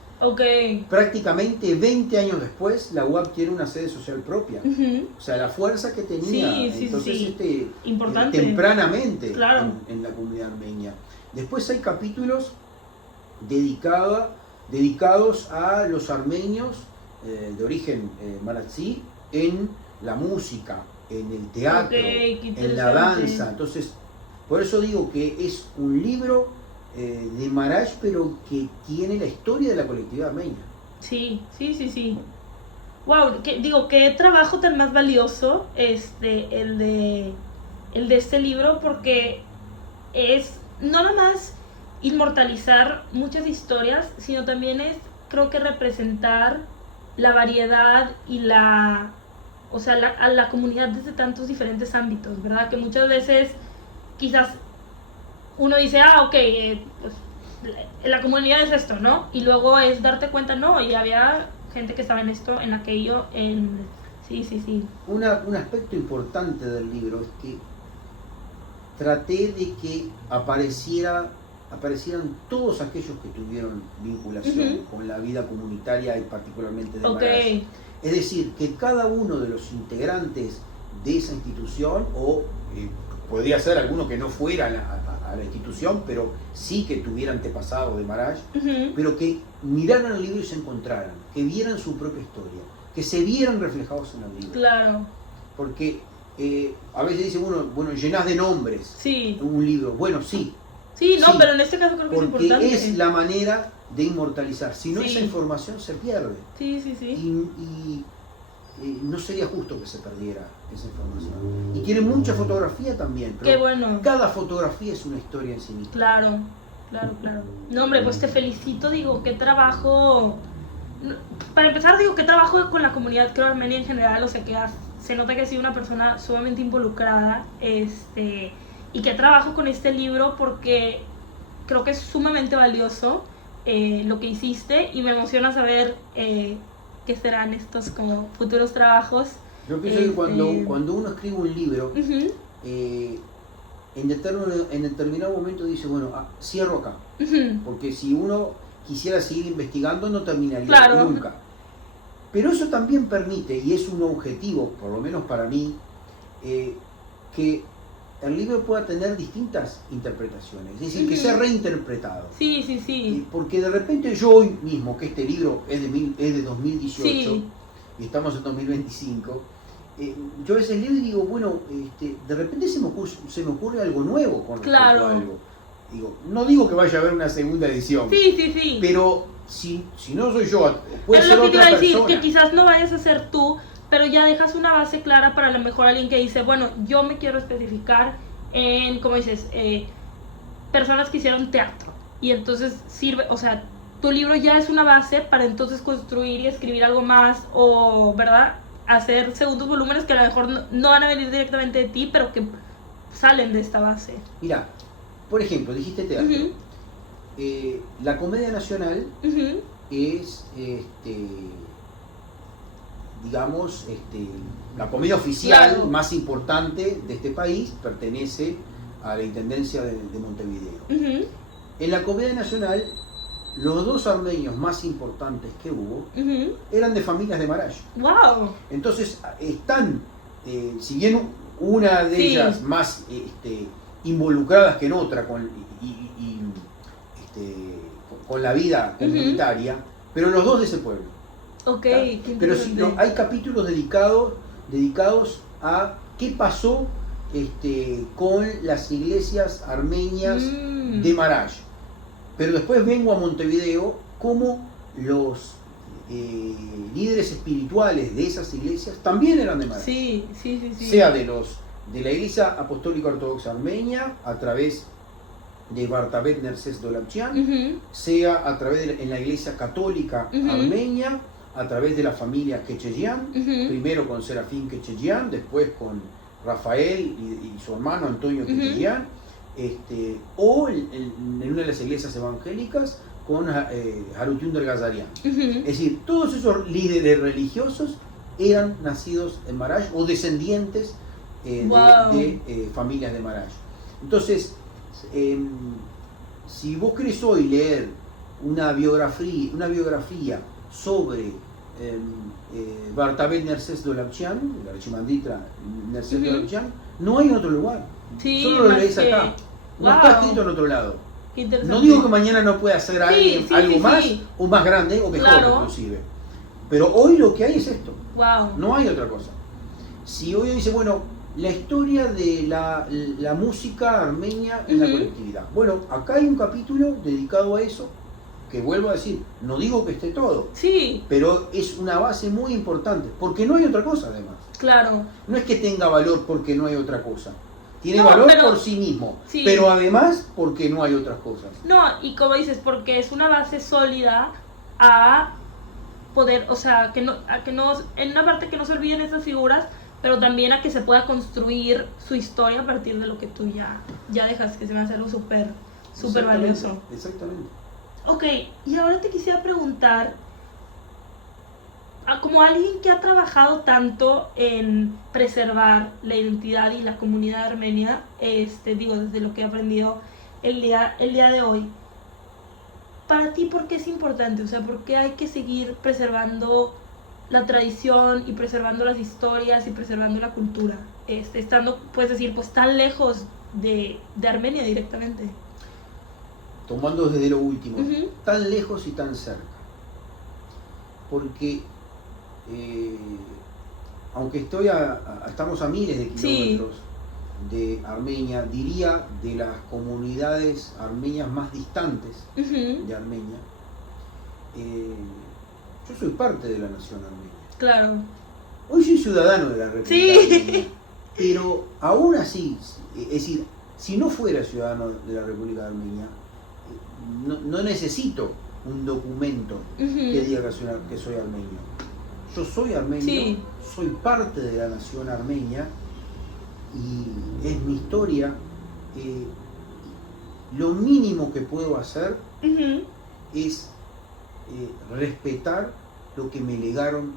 Prácticamente 20 años después, la UAB tiene una sede social propia. O sea, la fuerza que tenía entonces tempranamente en la comunidad armenia. Después hay capítulos dedicados a los armenios de origen marajtsi en la música, en el teatro, en la danza. Entonces, por eso digo que es un libro de Maraj, pero que tiene la historia de la colectividad armenia. Sí. Wow, qué trabajo tan más valioso el de este libro, porque es no nomás inmortalizar muchas historias, sino también es, creo que representar la variedad y o sea, a la comunidad desde tantos diferentes ámbitos, ¿verdad? Que muchas veces quizás uno dice, ok, pues, la comunidad es esto, ¿no? Y luego es darte cuenta, no, y había gente que estaba en esto, en aquello, en... Sí, sí, sí. Un aspecto importante del libro es que traté de que aparecieran todos aquellos que tuvieron vinculación con la vida comunitaria y particularmente de Maraj. Es decir, que cada uno de los integrantes de esa institución, o podría ser alguno que no fuera a la institución, pero sí que tuviera antepasados de Maraj, pero que miraran el libro y se encontraran, que vieran su propia historia, que se vieran reflejados en el libro. Claro. Porque a veces dice uno, bueno, llenás de nombres un libro. Bueno, sí. Sí, no, pero en este caso creo que es importante. Porque es la manera de inmortalizar. Si no, esa información se pierde. Sí, sí, sí. Y no sería justo que se perdiera esa información. Y tiene mucha fotografía también. Pero qué bueno. Cada fotografía es una historia en sí misma. Claro, claro, claro. No, hombre, pues te felicito, digo, qué trabajo... Para empezar, digo, qué trabajo con la comunidad, creo, armenia en general, o sea, que se nota que has sido una persona sumamente involucrada, y qué trabajo con este libro, porque creo que es sumamente valioso lo que hiciste, y me emociona saber qué serán estos como futuros trabajos. Yo pienso que cuando uno escribe un libro, en determinado momento dice, bueno, cierro acá, porque si uno quisiera seguir investigando no terminaría nunca. Pero eso también permite, y es un objetivo, por lo menos para mí, que el libro pueda tener distintas interpretaciones, es decir, que sea reinterpretado. Sí, sí, sí. Porque de repente yo hoy mismo, que este libro es de 2018, y estamos en 2025, yo a veces leo y digo, bueno, de repente se me ocurre algo nuevo con respecto a algo. No digo que vaya a haber una segunda edición, pero si no soy yo, puede ser otra persona. Pero lo que te iba a decir, que quizás no vayas a ser tú, pero ya dejas una base clara para a lo mejor alguien que dice, bueno, yo me quiero especificar en, como dices, personas que hicieron teatro, y entonces sirve, o sea, tu libro ya es una base para entonces construir y escribir algo más, o, ¿verdad?, hacer segundos volúmenes que a lo mejor no van a venir directamente de ti, pero que salen de esta base. Mira, por ejemplo, dijiste teatro. La Comedia Nacional es, digamos, la comedia oficial más importante de este país, pertenece a la Intendencia de Montevideo. En la Comedia Nacional, los dos armenios más importantes que hubo eran de familias de Maraj. ¡Wow! Entonces, están, si bien una de ellas más involucradas que en otra con la vida comunitaria, pero los dos de ese pueblo. Pero hay capítulos dedicados a qué pasó con las iglesias armenias de Maraj. Pero después vengo a Montevideo, como los líderes espirituales de esas iglesias también eran de Maraj. Sea de la Iglesia Apostólica Ortodoxa Armenia, a través de Bartabet Nerses Dolapchian, sea a través en la Iglesia Católica Armenia, a través de la familia Kechejian, primero con Serafín Kechejian, después con Rafael y su hermano Antonio Kechejian, o en una de las iglesias evangélicas con Harutiun Gazarian. Es decir, todos esos líderes religiosos eran nacidos en Maraj o descendientes de familias de Maraj. Entonces, si vos querés hoy leer una biografía sobre Bartabet Nerses Dolapchian, la archimandrita Nerses Dolapchian, no hay en otro lugar. Solo lo lees acá. No está escrito en otro lado. No digo que mañana no pueda hacer algo más o más grande o mejor, inclusive. Pero hoy lo que hay es esto. No hay otra cosa. Si hoy dice, bueno, la historia de la música armenia en la colectividad. Bueno, acá hay un capítulo dedicado a eso, que vuelvo a decir, no digo que esté todo, pero es una base muy importante, porque no hay otra cosa además. No es que tenga valor porque no hay otra cosa, Tiene No, valor pero- por sí mismo, sí. pero además porque no hay otras cosas. No, y como dices, porque es una base sólida a poder, o sea, a que no, en una parte que no se olviden esas figuras, pero también a que se pueda construir su historia a partir de lo que tú ya dejas, que se me hace algo súper valioso. Exactamente. Ok, y ahora te quisiera preguntar, como alguien que ha trabajado tanto en preservar la identidad y la comunidad armenia, digo, desde lo que he aprendido el día de hoy, para ti, ¿por qué es importante? O sea, ¿por qué hay que seguir preservando la tradición y preservando las historias y preservando la cultura? Estando, puedes decir, pues tan lejos de Armenia directamente. Tomando desde lo último, Ujú. tan lejos y tan cerca. Porque aunque estamos a miles de kilómetros de Armenia, diría de las comunidades armenias más distantes Ujú. de Armenia, yo soy parte de la nación armenia. Claro. Hoy soy ciudadano de la República Sí. Armenia, pero aún así, es decir, si no fuera ciudadano de la República Armenia, no necesito un documento que diga que soy armenio. Yo soy armenio, Sí. soy parte de la nación armenia y es mi historia. Lo mínimo que puedo hacer Ujú. es respetar lo que me legaron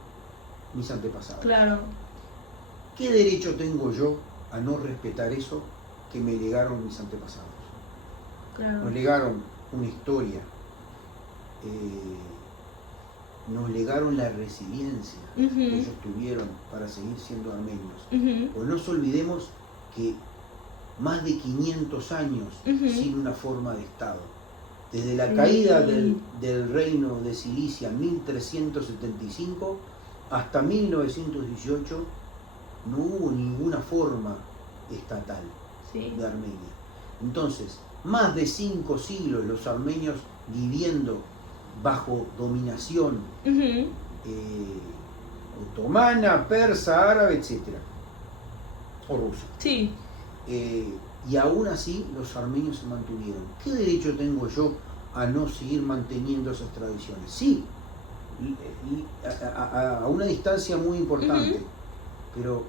mis antepasados. Claro. ¿Qué derecho tengo yo a no respetar eso que me legaron mis antepasados? Claro. Nos legaron una historia, nos legaron la resiliencia que ellos tuvieron para seguir siendo armenios. Pues no nos olvidemos que más de 500 años sin una forma de Estado. Desde la caída del reino de Cilicia en 1375 hasta 1918 no hubo ninguna forma estatal de Armenia. Entonces, más de 5 siglos los armenios viviendo bajo dominación otomana, persa, árabe, etc. O rusa. Sí. Y aún así los armenios se mantuvieron. ¿Qué derecho tengo yo a no seguir manteniendo esas tradiciones? Sí, a una distancia muy importante, pero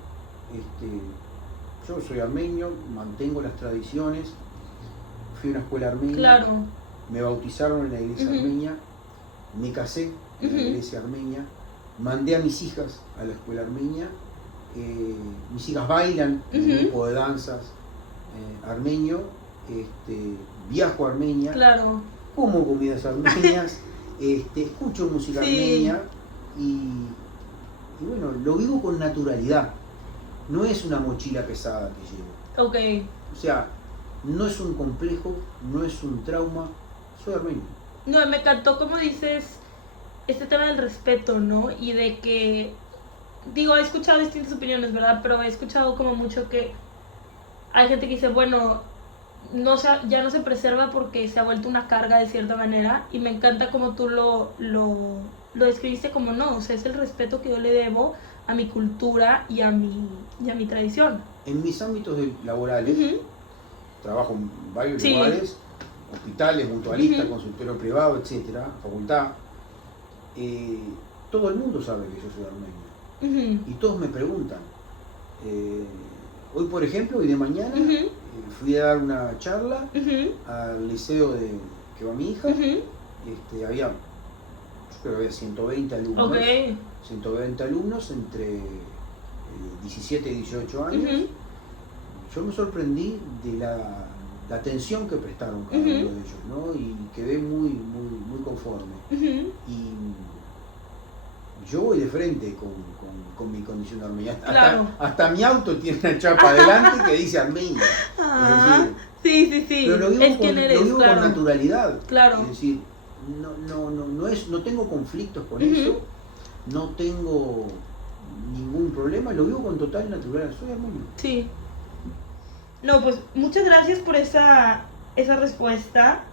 yo soy armenio, mantengo las tradiciones, fui a una escuela armenia, Claro. me bautizaron en la iglesia armenia, me casé en la iglesia armenia, mandé a mis hijas a la escuela armenia, mis hijas bailan en un grupo de danzas armenio, viajo a Armenia, Claro. como comidas armenias, escucho música armenia y bueno, lo vivo con naturalidad. No es una mochila pesada que llevo. Ok. O sea, no es un complejo, no es un trauma, soy armenio. No, me encantó como dices este tema del respeto, ¿no? Y de que, digo, he escuchado distintas opiniones, ¿verdad? Pero he escuchado como mucho que hay gente que dice, bueno, ya no se preserva porque se ha vuelto una carga de cierta manera, y me encanta como tú lo describiste como no, o sea, es el respeto que yo le debo a mi cultura y a mi tradición. En mis ámbitos laborales, trabajo en varios lugares, hospitales, mutualistas, consultorio privado, etcétera, facultad. Todo el mundo sabe que yo soy armenio. Y todos me preguntan. Hoy, por ejemplo, y de mañana, fui a dar una charla al liceo que va mi hija. Había, yo creo que había 120 alumnos. Okay. 120 alumnos entre 17 y 18 años. Yo me sorprendí de la atención que prestaron cada uno de ellos, ¿no? Y quedé muy conforme. Y yo voy de frente con mi condición de armenio. Claro. Hasta mi auto tiene una chapa adelante que dice armenio. Sí. Pero lo vivo, con naturalidad. Claro. Es decir, no tengo conflictos con eso, no tengo ningún problema, lo vivo con total naturalidad. Soy armenio. Sí. No, pues muchas gracias por esa respuesta.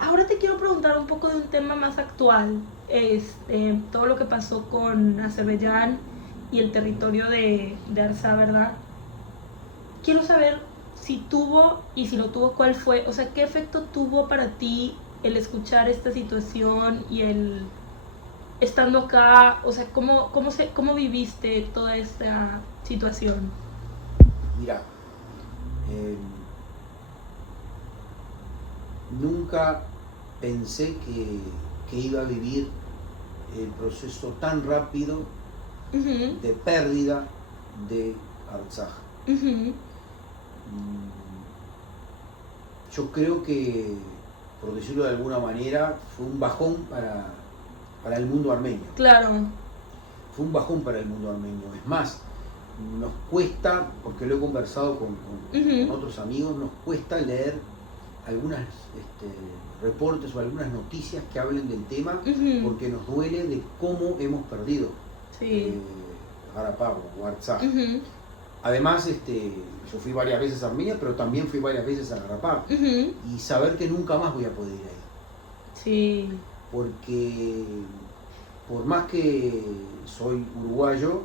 Ahora te quiero preguntar un poco de un tema más actual. Todo lo que pasó con Azerbaiyán y el territorio de Artsaj, ¿verdad? Quiero saber si tuvo, y si lo tuvo, ¿cuál fue? O sea, ¿qué efecto tuvo para ti el escuchar esta situación y el estando acá? O sea, ¿cómo viviste toda esta situación? Mira, nunca pensé que iba a vivir el proceso tan rápido Uh-huh. de pérdida de Artsaj. Uh-huh. Yo creo que, por decirlo de alguna manera, fue un bajón para el mundo armenio. Claro. Fue un bajón para el mundo armenio. Es más, nos cuesta, porque lo he conversado con Uh-huh. otros amigos, nos cuesta leer algunas reportes o algunas noticias que hablen del tema, Uh-huh. porque nos duele de cómo hemos perdido Sí. Karabaj o Artsaj. Uh-huh. Además, yo fui varias veces a Armenia, pero también fui varias veces a Karabaj. Uh-huh. Y saber que nunca más voy a poder ir ahí. Sí. Porque por más que soy uruguayo,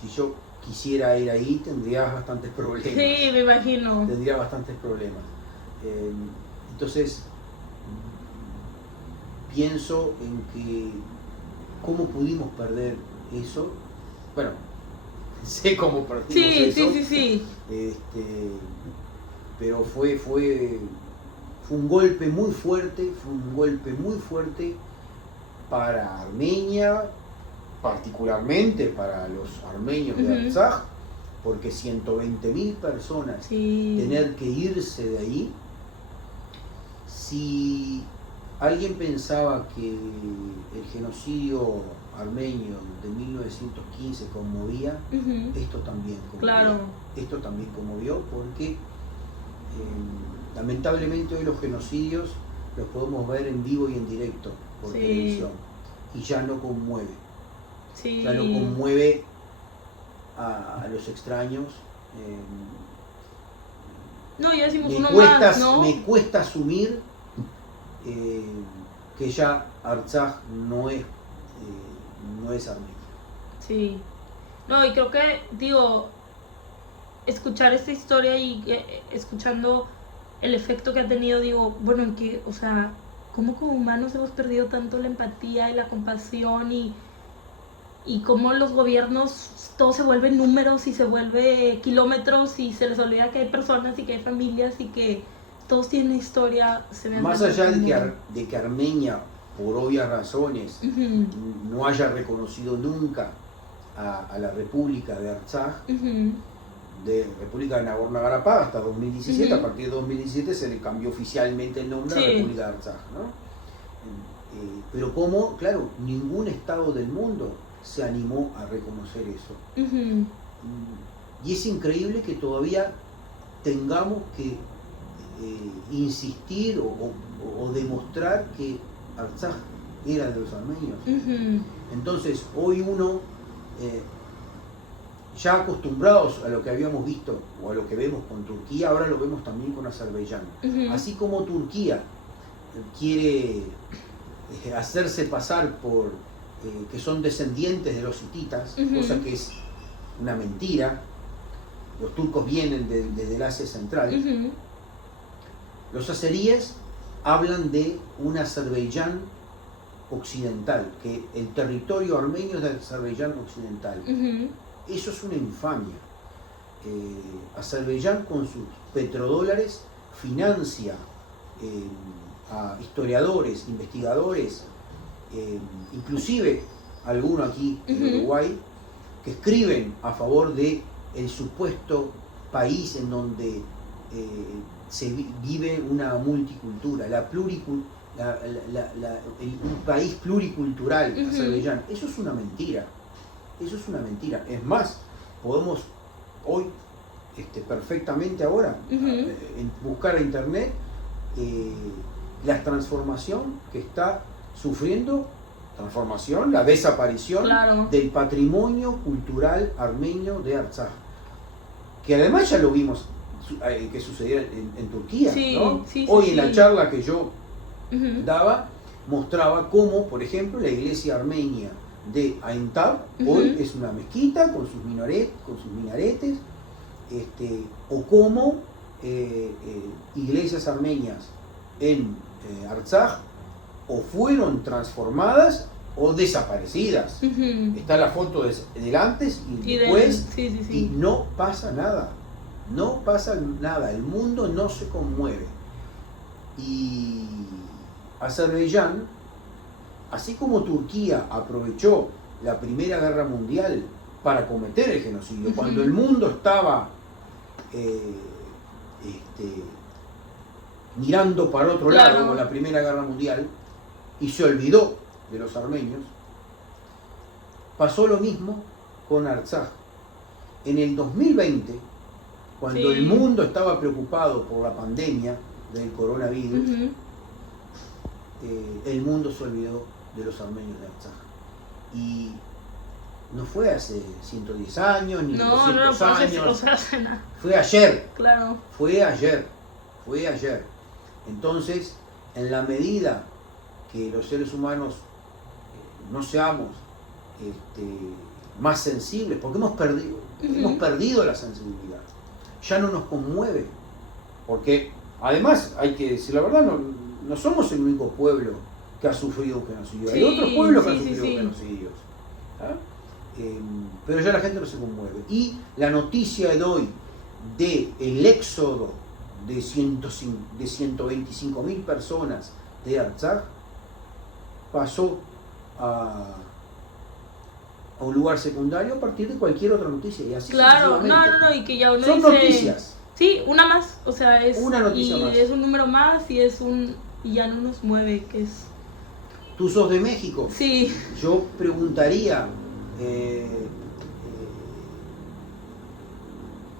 si yo quisiera ir ahí tendría bastantes problemas. Sí, me imagino. Tendría bastantes problemas. Entonces, pienso en que cómo pudimos perder eso. Bueno, sé cómo perdimos Sí, eso. sí. Pero fue un golpe muy fuerte, para Armenia, particularmente para los armenios de Uh-huh. Artsaj, porque 120.000 personas Sí. tener que irse de ahí. Si alguien pensaba que el genocidio armenio de 1915 conmovía, Uh-huh. esto también conmovió. Claro. Esto también conmovió porque lamentablemente hoy los genocidios los podemos ver en vivo y en directo por Sí. televisión y ya no conmueve. Sí. Ya no conmueve a los extraños. No, ya decimos Me uno cuesta, más, ¿no? me cuesta asumir que ya Artsaj no es Armenia. Sí. No, y creo que, digo, escuchar esta historia y escuchando el efecto que ha tenido, digo, bueno, en que, o sea, cómo como humanos hemos perdido tanto la empatía y la compasión y cómo los gobiernos todo se vuelve números y se vuelve kilómetros y se les olvida que hay personas y que hay familias y que todos tienen una historia. Más allá de que Armenia, por obvias razones, Uh-huh. no haya reconocido nunca a la República de Artsaj, Uh-huh. de República de Nagorno-Karabaj hasta 2017, Uh-huh. a partir de 2017 se le cambió oficialmente el nombre a Sí. República de Artsaj, ¿no? Pero como, claro, ningún estado del mundo se animó a reconocer eso. Uh-huh. Y es increíble que todavía tengamos que insistir o demostrar que Artsaj era de los armenios. Uh-huh. Entonces, hoy uno, ya acostumbrados a lo que habíamos visto o a lo que vemos con Turquía, ahora lo vemos también con Azerbaiyán. Uh-huh. Así como Turquía quiere hacerse pasar por que son descendientes de los hititas, Uh-huh. cosa que es una mentira. Los turcos vienen desde el Asia Central. Uh-huh. Los azeríes hablan de un Azerbaiyán occidental, que el territorio armenio es del Azerbaiyán occidental. Uh-huh. Eso es una infamia. Azerbaiyán con sus petrodólares financia a historiadores, investigadores, inclusive alguno aquí en Uh-huh. Uruguay, que escriben a favor de el supuesto país en donde se vive una multicultura, un país pluricultural, Uh-huh. Azerbaiyán. Eso es una mentira. Eso es una mentira. Es más, podemos hoy perfectamente ahora Uh-huh. buscar a internet la transformación que está sufriendo, la desaparición Claro. del patrimonio cultural armenio de Artsaj. Que además ya lo vimos que sucedía en Turquía, Sí, ¿no? sí, Hoy sí, en la sí. charla que yo Uh-huh. daba, mostraba cómo, por ejemplo, la iglesia armenia de Aintab Uh-huh. hoy es una mezquita con sus minaretes, o cómo iglesias armenias en Artsaj o fueron transformadas o desaparecidas. Está la foto del antes y después, y no pasa nada. No pasa nada, el mundo no se conmueve. Y Azerbaiyán, así como Turquía aprovechó la Primera Guerra Mundial para cometer el genocidio, cuando el mundo estaba mirando para otro lado con la Primera Guerra Mundial y se olvidó de los armenios, pasó lo mismo con Artsaj. En el 2020, cuando el mundo estaba preocupado por la pandemia del coronavirus, el mundo se olvidó de los armenios de Artsaj. Y no fue hace 110 años, ni 200 años. Fue ayer. Claro. Fue ayer. Entonces, en la medida que los seres humanos no seamos más sensibles, porque hemos perdido la sensibilidad, ya no nos conmueve, porque además, hay que decir la verdad, no somos el único pueblo que ha sufrido un genocidio. Hay otros pueblos que han sufrido genocidios. Pero ya la gente no se conmueve. Y la noticia de hoy del éxodo de 125.000 personas de Artsaj pasó a un lugar secundario a partir de cualquier otra noticia. Y así claro, no, y que ya uno son dice... noticias. Sí, una más, o sea, es una noticia más. Es un número más y ya no nos mueve, que es... ¿Tú sos de México? Sí. Yo preguntaría,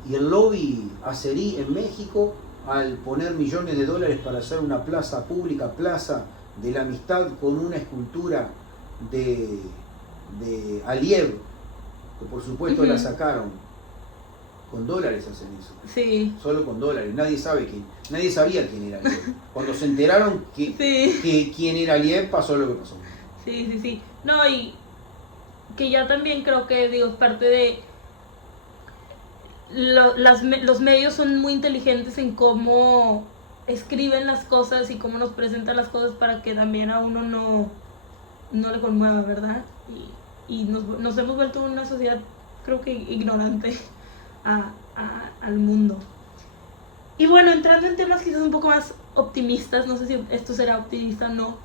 y el lobby azerí en México, al poner millones de dólares para hacer una plaza pública, Plaza de la Amistad, con una escultura de Aliyev, que por supuesto la sacaron, con dólares hacen eso. Sí. Solo con dólares. Nadie sabía quién era Aliyev. Cuando se enteraron que quién era Aliyev, pasó lo que pasó. Sí. No, y que ya también creo que, digo, es parte de... los medios son muy inteligentes en cómo escriben las cosas y cómo nos presentan las cosas para que también a uno no le conmueva, ¿verdad? Y nos hemos vuelto una sociedad, creo que ignorante al mundo. Y bueno, entrando en temas quizás un poco más optimistas, no sé si esto será optimista o no,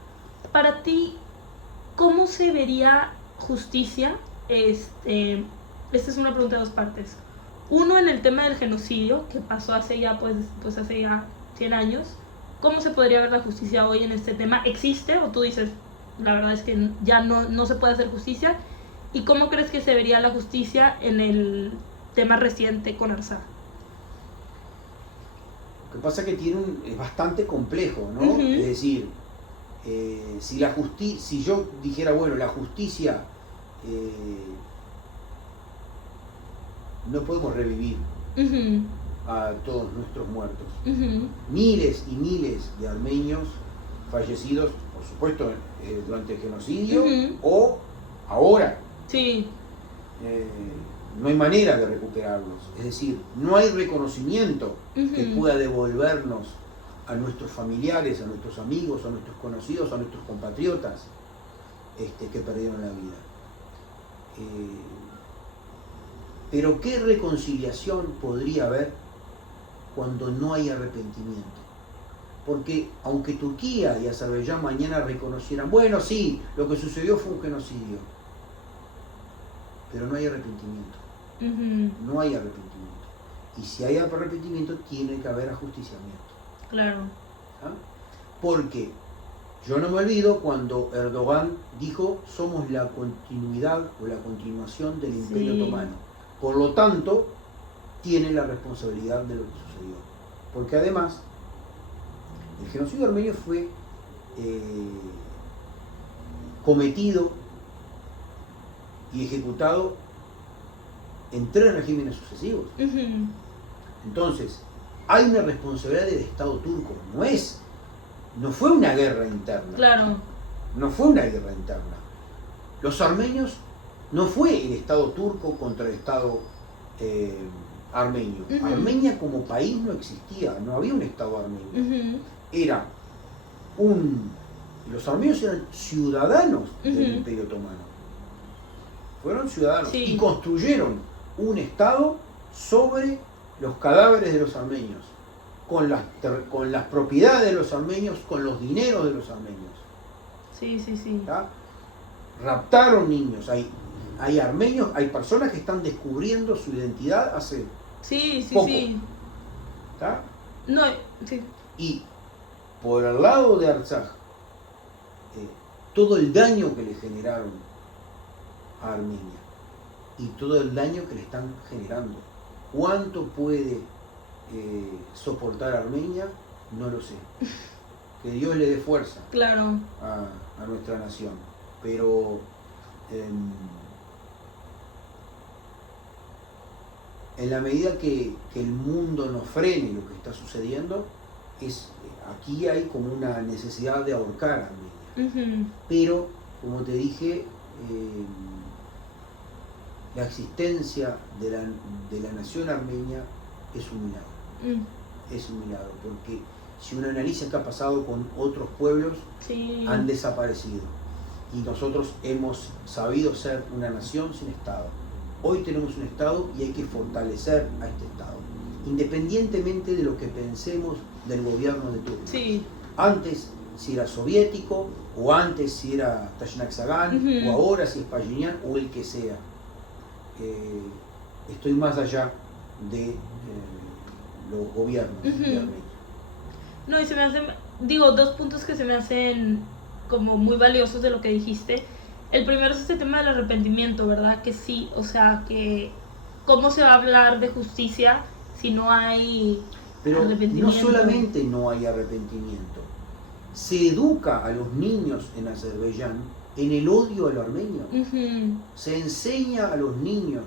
para ti, ¿cómo se vería justicia? Esta es una pregunta de dos partes. Uno, en el tema del genocidio, que pasó hace ya, pues hace ya 100 años. ¿Cómo se podría ver la justicia hoy en este tema? ¿Existe? ¿O tú dices, la verdad es que ya no se puede hacer justicia? ¿Y cómo crees que se vería la justicia en el tema reciente con Artsaj? Lo que pasa es que es bastante complejo, ¿no? Es decir, si yo dijera, bueno, la justicia... no podemos revivir a todos nuestros muertos. Miles y miles de armenios fallecidos, por supuesto, durante el genocidio o ahora. Sí. No hay manera de recuperarlos. Es decir, no hay reconocimiento que pueda devolvernos a nuestros familiares, a nuestros amigos, a nuestros conocidos, a nuestros compatriotas que perdieron la vida. Pero ¿qué reconciliación podría haber cuando no hay arrepentimiento? Porque aunque Turquía y Azerbaiyán mañana reconocieran, bueno, sí, lo que sucedió fue un genocidio, pero no hay arrepentimiento. No hay arrepentimiento. Y si hay arrepentimiento, tiene que haber ajusticiamiento. Claro. ¿Ah? Porque yo no me olvido cuando Erdogan dijo, somos la continuidad o la continuación del Imperio Otomano. Por lo tanto, tiene la responsabilidad de lo que sucedió. Porque además, el genocidio armenio fue cometido y ejecutado en 3 regímenes sucesivos. Entonces, hay una responsabilidad del Estado turco. No fue una guerra interna. Claro. No fue una guerra interna. Los armenios... No fue el Estado turco contra el Estado armenio. Armenia como país no existía, no había un Estado armenio. Los armenios eran ciudadanos del Imperio Otomano. Fueron ciudadanos y construyeron un Estado sobre los cadáveres de los armenios, con las propiedades de los armenios, con los dineros de los armenios. ¿Tá? Raptaron niños. Hay armenios, hay personas que están descubriendo su identidad hace poco. ¿Tá? No, y por el lado de Artsaj, todo el daño que le generaron a Armenia y todo el daño que le están generando. ¿Cuánto puede soportar Armenia? No lo sé. Que Dios le dé fuerza a nuestra nación. Pero en la medida que el mundo no frene lo que está sucediendo, aquí hay como una necesidad de ahorcar a Armenia. Pero, como te dije, la existencia de la nación armenia es un milagro. Es un milagro, porque si uno analiza qué ha pasado con otros pueblos, han desaparecido. Y nosotros hemos sabido ser una nación sin Estado. Hoy tenemos un Estado y hay que fortalecer a este Estado, independientemente de lo que pensemos del gobierno de turno. Antes, si era soviético, o antes si era Tashnak-Sagan, o ahora si es Paginian, o el que sea. Estoy más allá de los gobiernos de Armenia. No, y se me hacen, dos puntos que se me hacen como muy valiosos de lo que dijiste. El primero es este tema del arrepentimiento, ¿verdad? Que sí, o sea, que ¿cómo se va a hablar de justicia si no hay arrepentimiento? No solamente no hay arrepentimiento, se educa a los niños en Azerbaiyán en el odio a lo armenio. Se enseña a los niños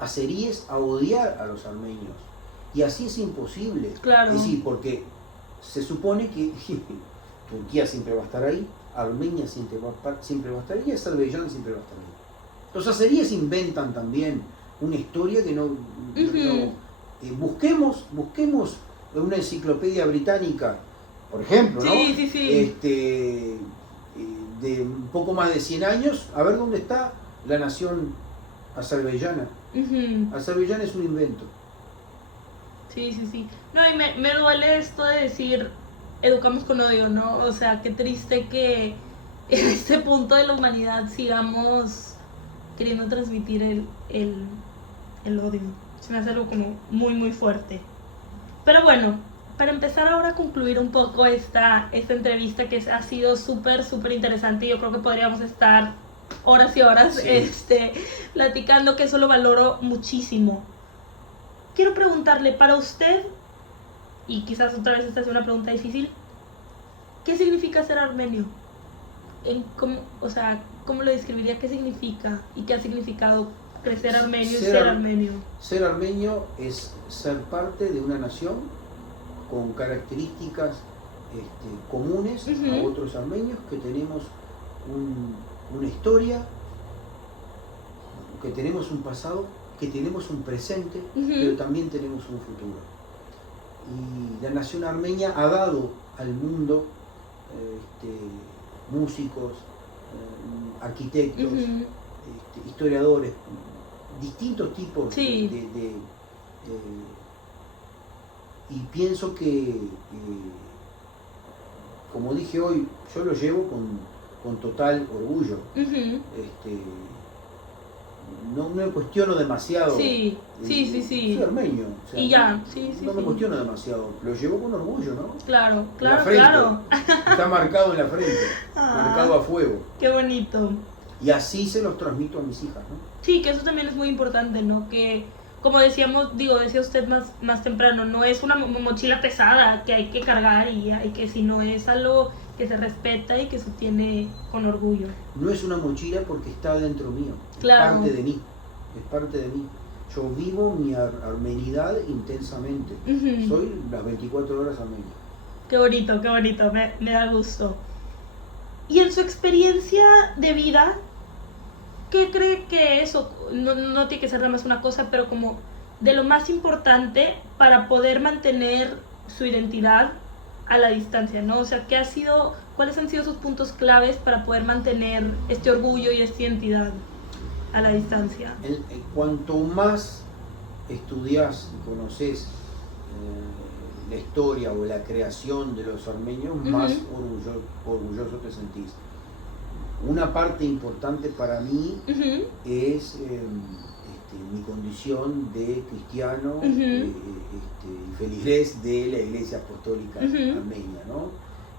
azeríes a odiar a los armenios. Y así es imposible. Es decir, porque se supone que Turquía siempre va a estar ahí, Armenia siempre va a estar ahí y Azerbaiyán siempre va a estar ahí. Los azeríes inventan también una historia que busquemos una enciclopedia británica, por ejemplo, ¿no? De un poco más de 100 años, a ver dónde está la nación azerbaiyana. Azerbaiyán es un invento. No, y me duele esto de decir educamos con odio, ¿no? O sea, qué triste que en este punto de la humanidad sigamos queriendo transmitir el odio. Se me hace algo como muy, muy fuerte. Pero bueno, para empezar ahora a concluir un poco esta entrevista que ha sido súper, súper interesante, y yo creo que podríamos estar horas y horas platicando, que eso lo valoro muchísimo. Quiero preguntarle, para usted, y quizás otra vez esta sea una pregunta difícil, ¿qué significa ser armenio? ¿Cómo lo describiría? ¿Qué significa? ¿Y qué ha significado crecer armenio y ser armenio? Ser armenio es ser parte de una nación con características comunes a otros armenios, que tenemos una historia, que tenemos un pasado, que tenemos un presente, pero también tenemos un futuro. Y la nación armenia ha dado al mundo músicos, arquitectos, historiadores, distintos tipos y pienso que, como dije hoy, yo lo llevo con total orgullo. No me cuestiono demasiado. Soy armenio. O sea, y ya, no me cuestiono demasiado. Lo llevo con orgullo, ¿no? Claro. Está marcado en la frente, marcado a fuego. Qué bonito. Y así se los transmito a mis hijas, ¿no? Sí, que eso también es muy importante, ¿no? Que, como decía usted más temprano, no es una mochila pesada que hay que cargar sino es algo que se respeta y que se tiene con orgullo. No es una mochila porque está dentro mío, claro. Es parte de mí. Yo vivo mi armenidad intensamente. Soy las 24 horas armenio. Qué bonito, me da gusto. Y en su experiencia de vida, ¿qué cree que eso, no tiene que ser nada más una cosa, pero como de lo más importante para poder mantener su identidad a la distancia, ¿no? O sea, ¿cuáles han sido sus puntos claves para poder mantener este orgullo y esta identidad a la distancia? Cuanto más estudias y conoces la historia o la creación de los armenios, más orgulloso te sentís. Una parte importante para mí es mi condición de cristiano y feligrés de la Iglesia Apostólica Armenia, ¿no?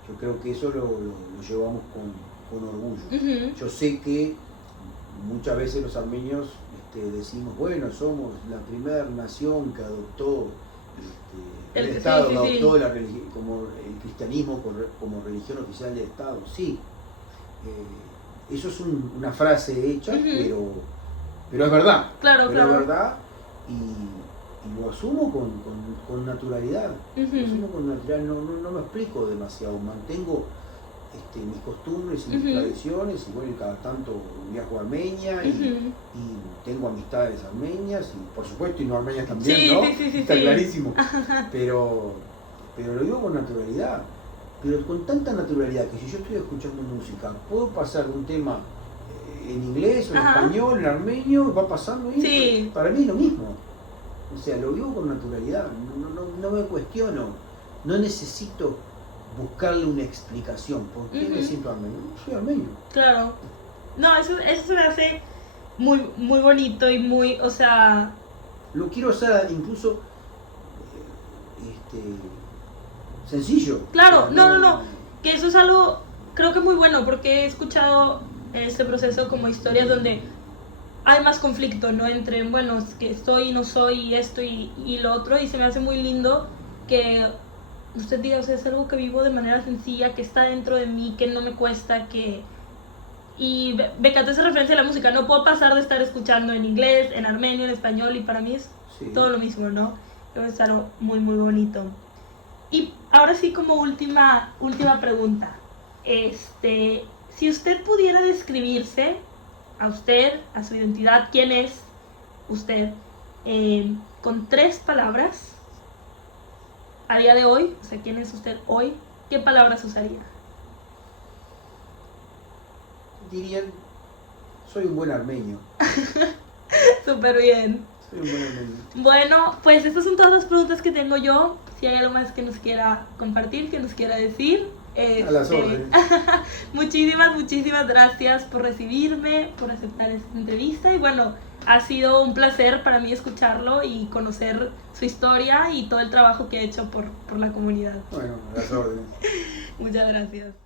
Yo creo que eso lo llevamos con orgullo. Yo sé que muchas veces los armenios decimos, bueno, somos la primera nación que adoptó el Estado, adoptó la como el cristianismo como religión oficial del Estado. Sí, eso es una frase hecha, pero es verdad. Claro. Es verdad y lo asumo con naturalidad. Lo asumo con naturalidad, no me explico demasiado, mantengo mis costumbres y mis tradiciones, y bueno, cada tanto viajo a Armenia y tengo amistades armenias y por supuesto y no armenias también, ¿no? Está clarísimo. Pero lo digo con naturalidad, pero con tanta naturalidad que si yo estoy escuchando música, puedo pasar de un tema en inglés o en español, en armenio, va pasando y para mí es lo mismo. O sea, lo vivo con naturalidad, no me cuestiono, no necesito buscarle una explicación. ¿Por qué me siento armenio? Soy armenio. Claro. No, eso se me hace muy, muy bonito y muy, o sea... Lo quiero hacer incluso sencillo. Claro, no. Que eso es algo, creo que muy bueno, porque he escuchado en este proceso como historias donde hay más conflicto, ¿no? Entre, bueno, es que estoy y no soy, y esto y lo otro, y se me hace muy lindo que usted diga, o sea, es algo que vivo de manera sencilla, que está dentro de mí, que no me cuesta, que... Y Becat hace referencia a la música, no puedo pasar de estar escuchando en inglés, en armenio, en español, y para mí es todo lo mismo, ¿no? Creo que es algo muy, muy bonito. Y ahora sí, como última pregunta, si usted pudiera describirse a usted, a su identidad, quién es usted, con 3 palabras, a día de hoy, o sea, quién es usted hoy, ¿qué palabras usaría? Dirían, soy un buen armenio. Súper bien. Soy un buen armenio. Bueno, pues estas son todas las preguntas que tengo yo. Si hay algo más que nos quiera compartir, que nos quiera decir. A las órdenes. Muchísimas gracias por recibirme, por aceptar esta entrevista y bueno, ha sido un placer para mí escucharlo y conocer su historia y todo el trabajo que ha hecho por la comunidad. Bueno, a las órdenes. Muchas gracias.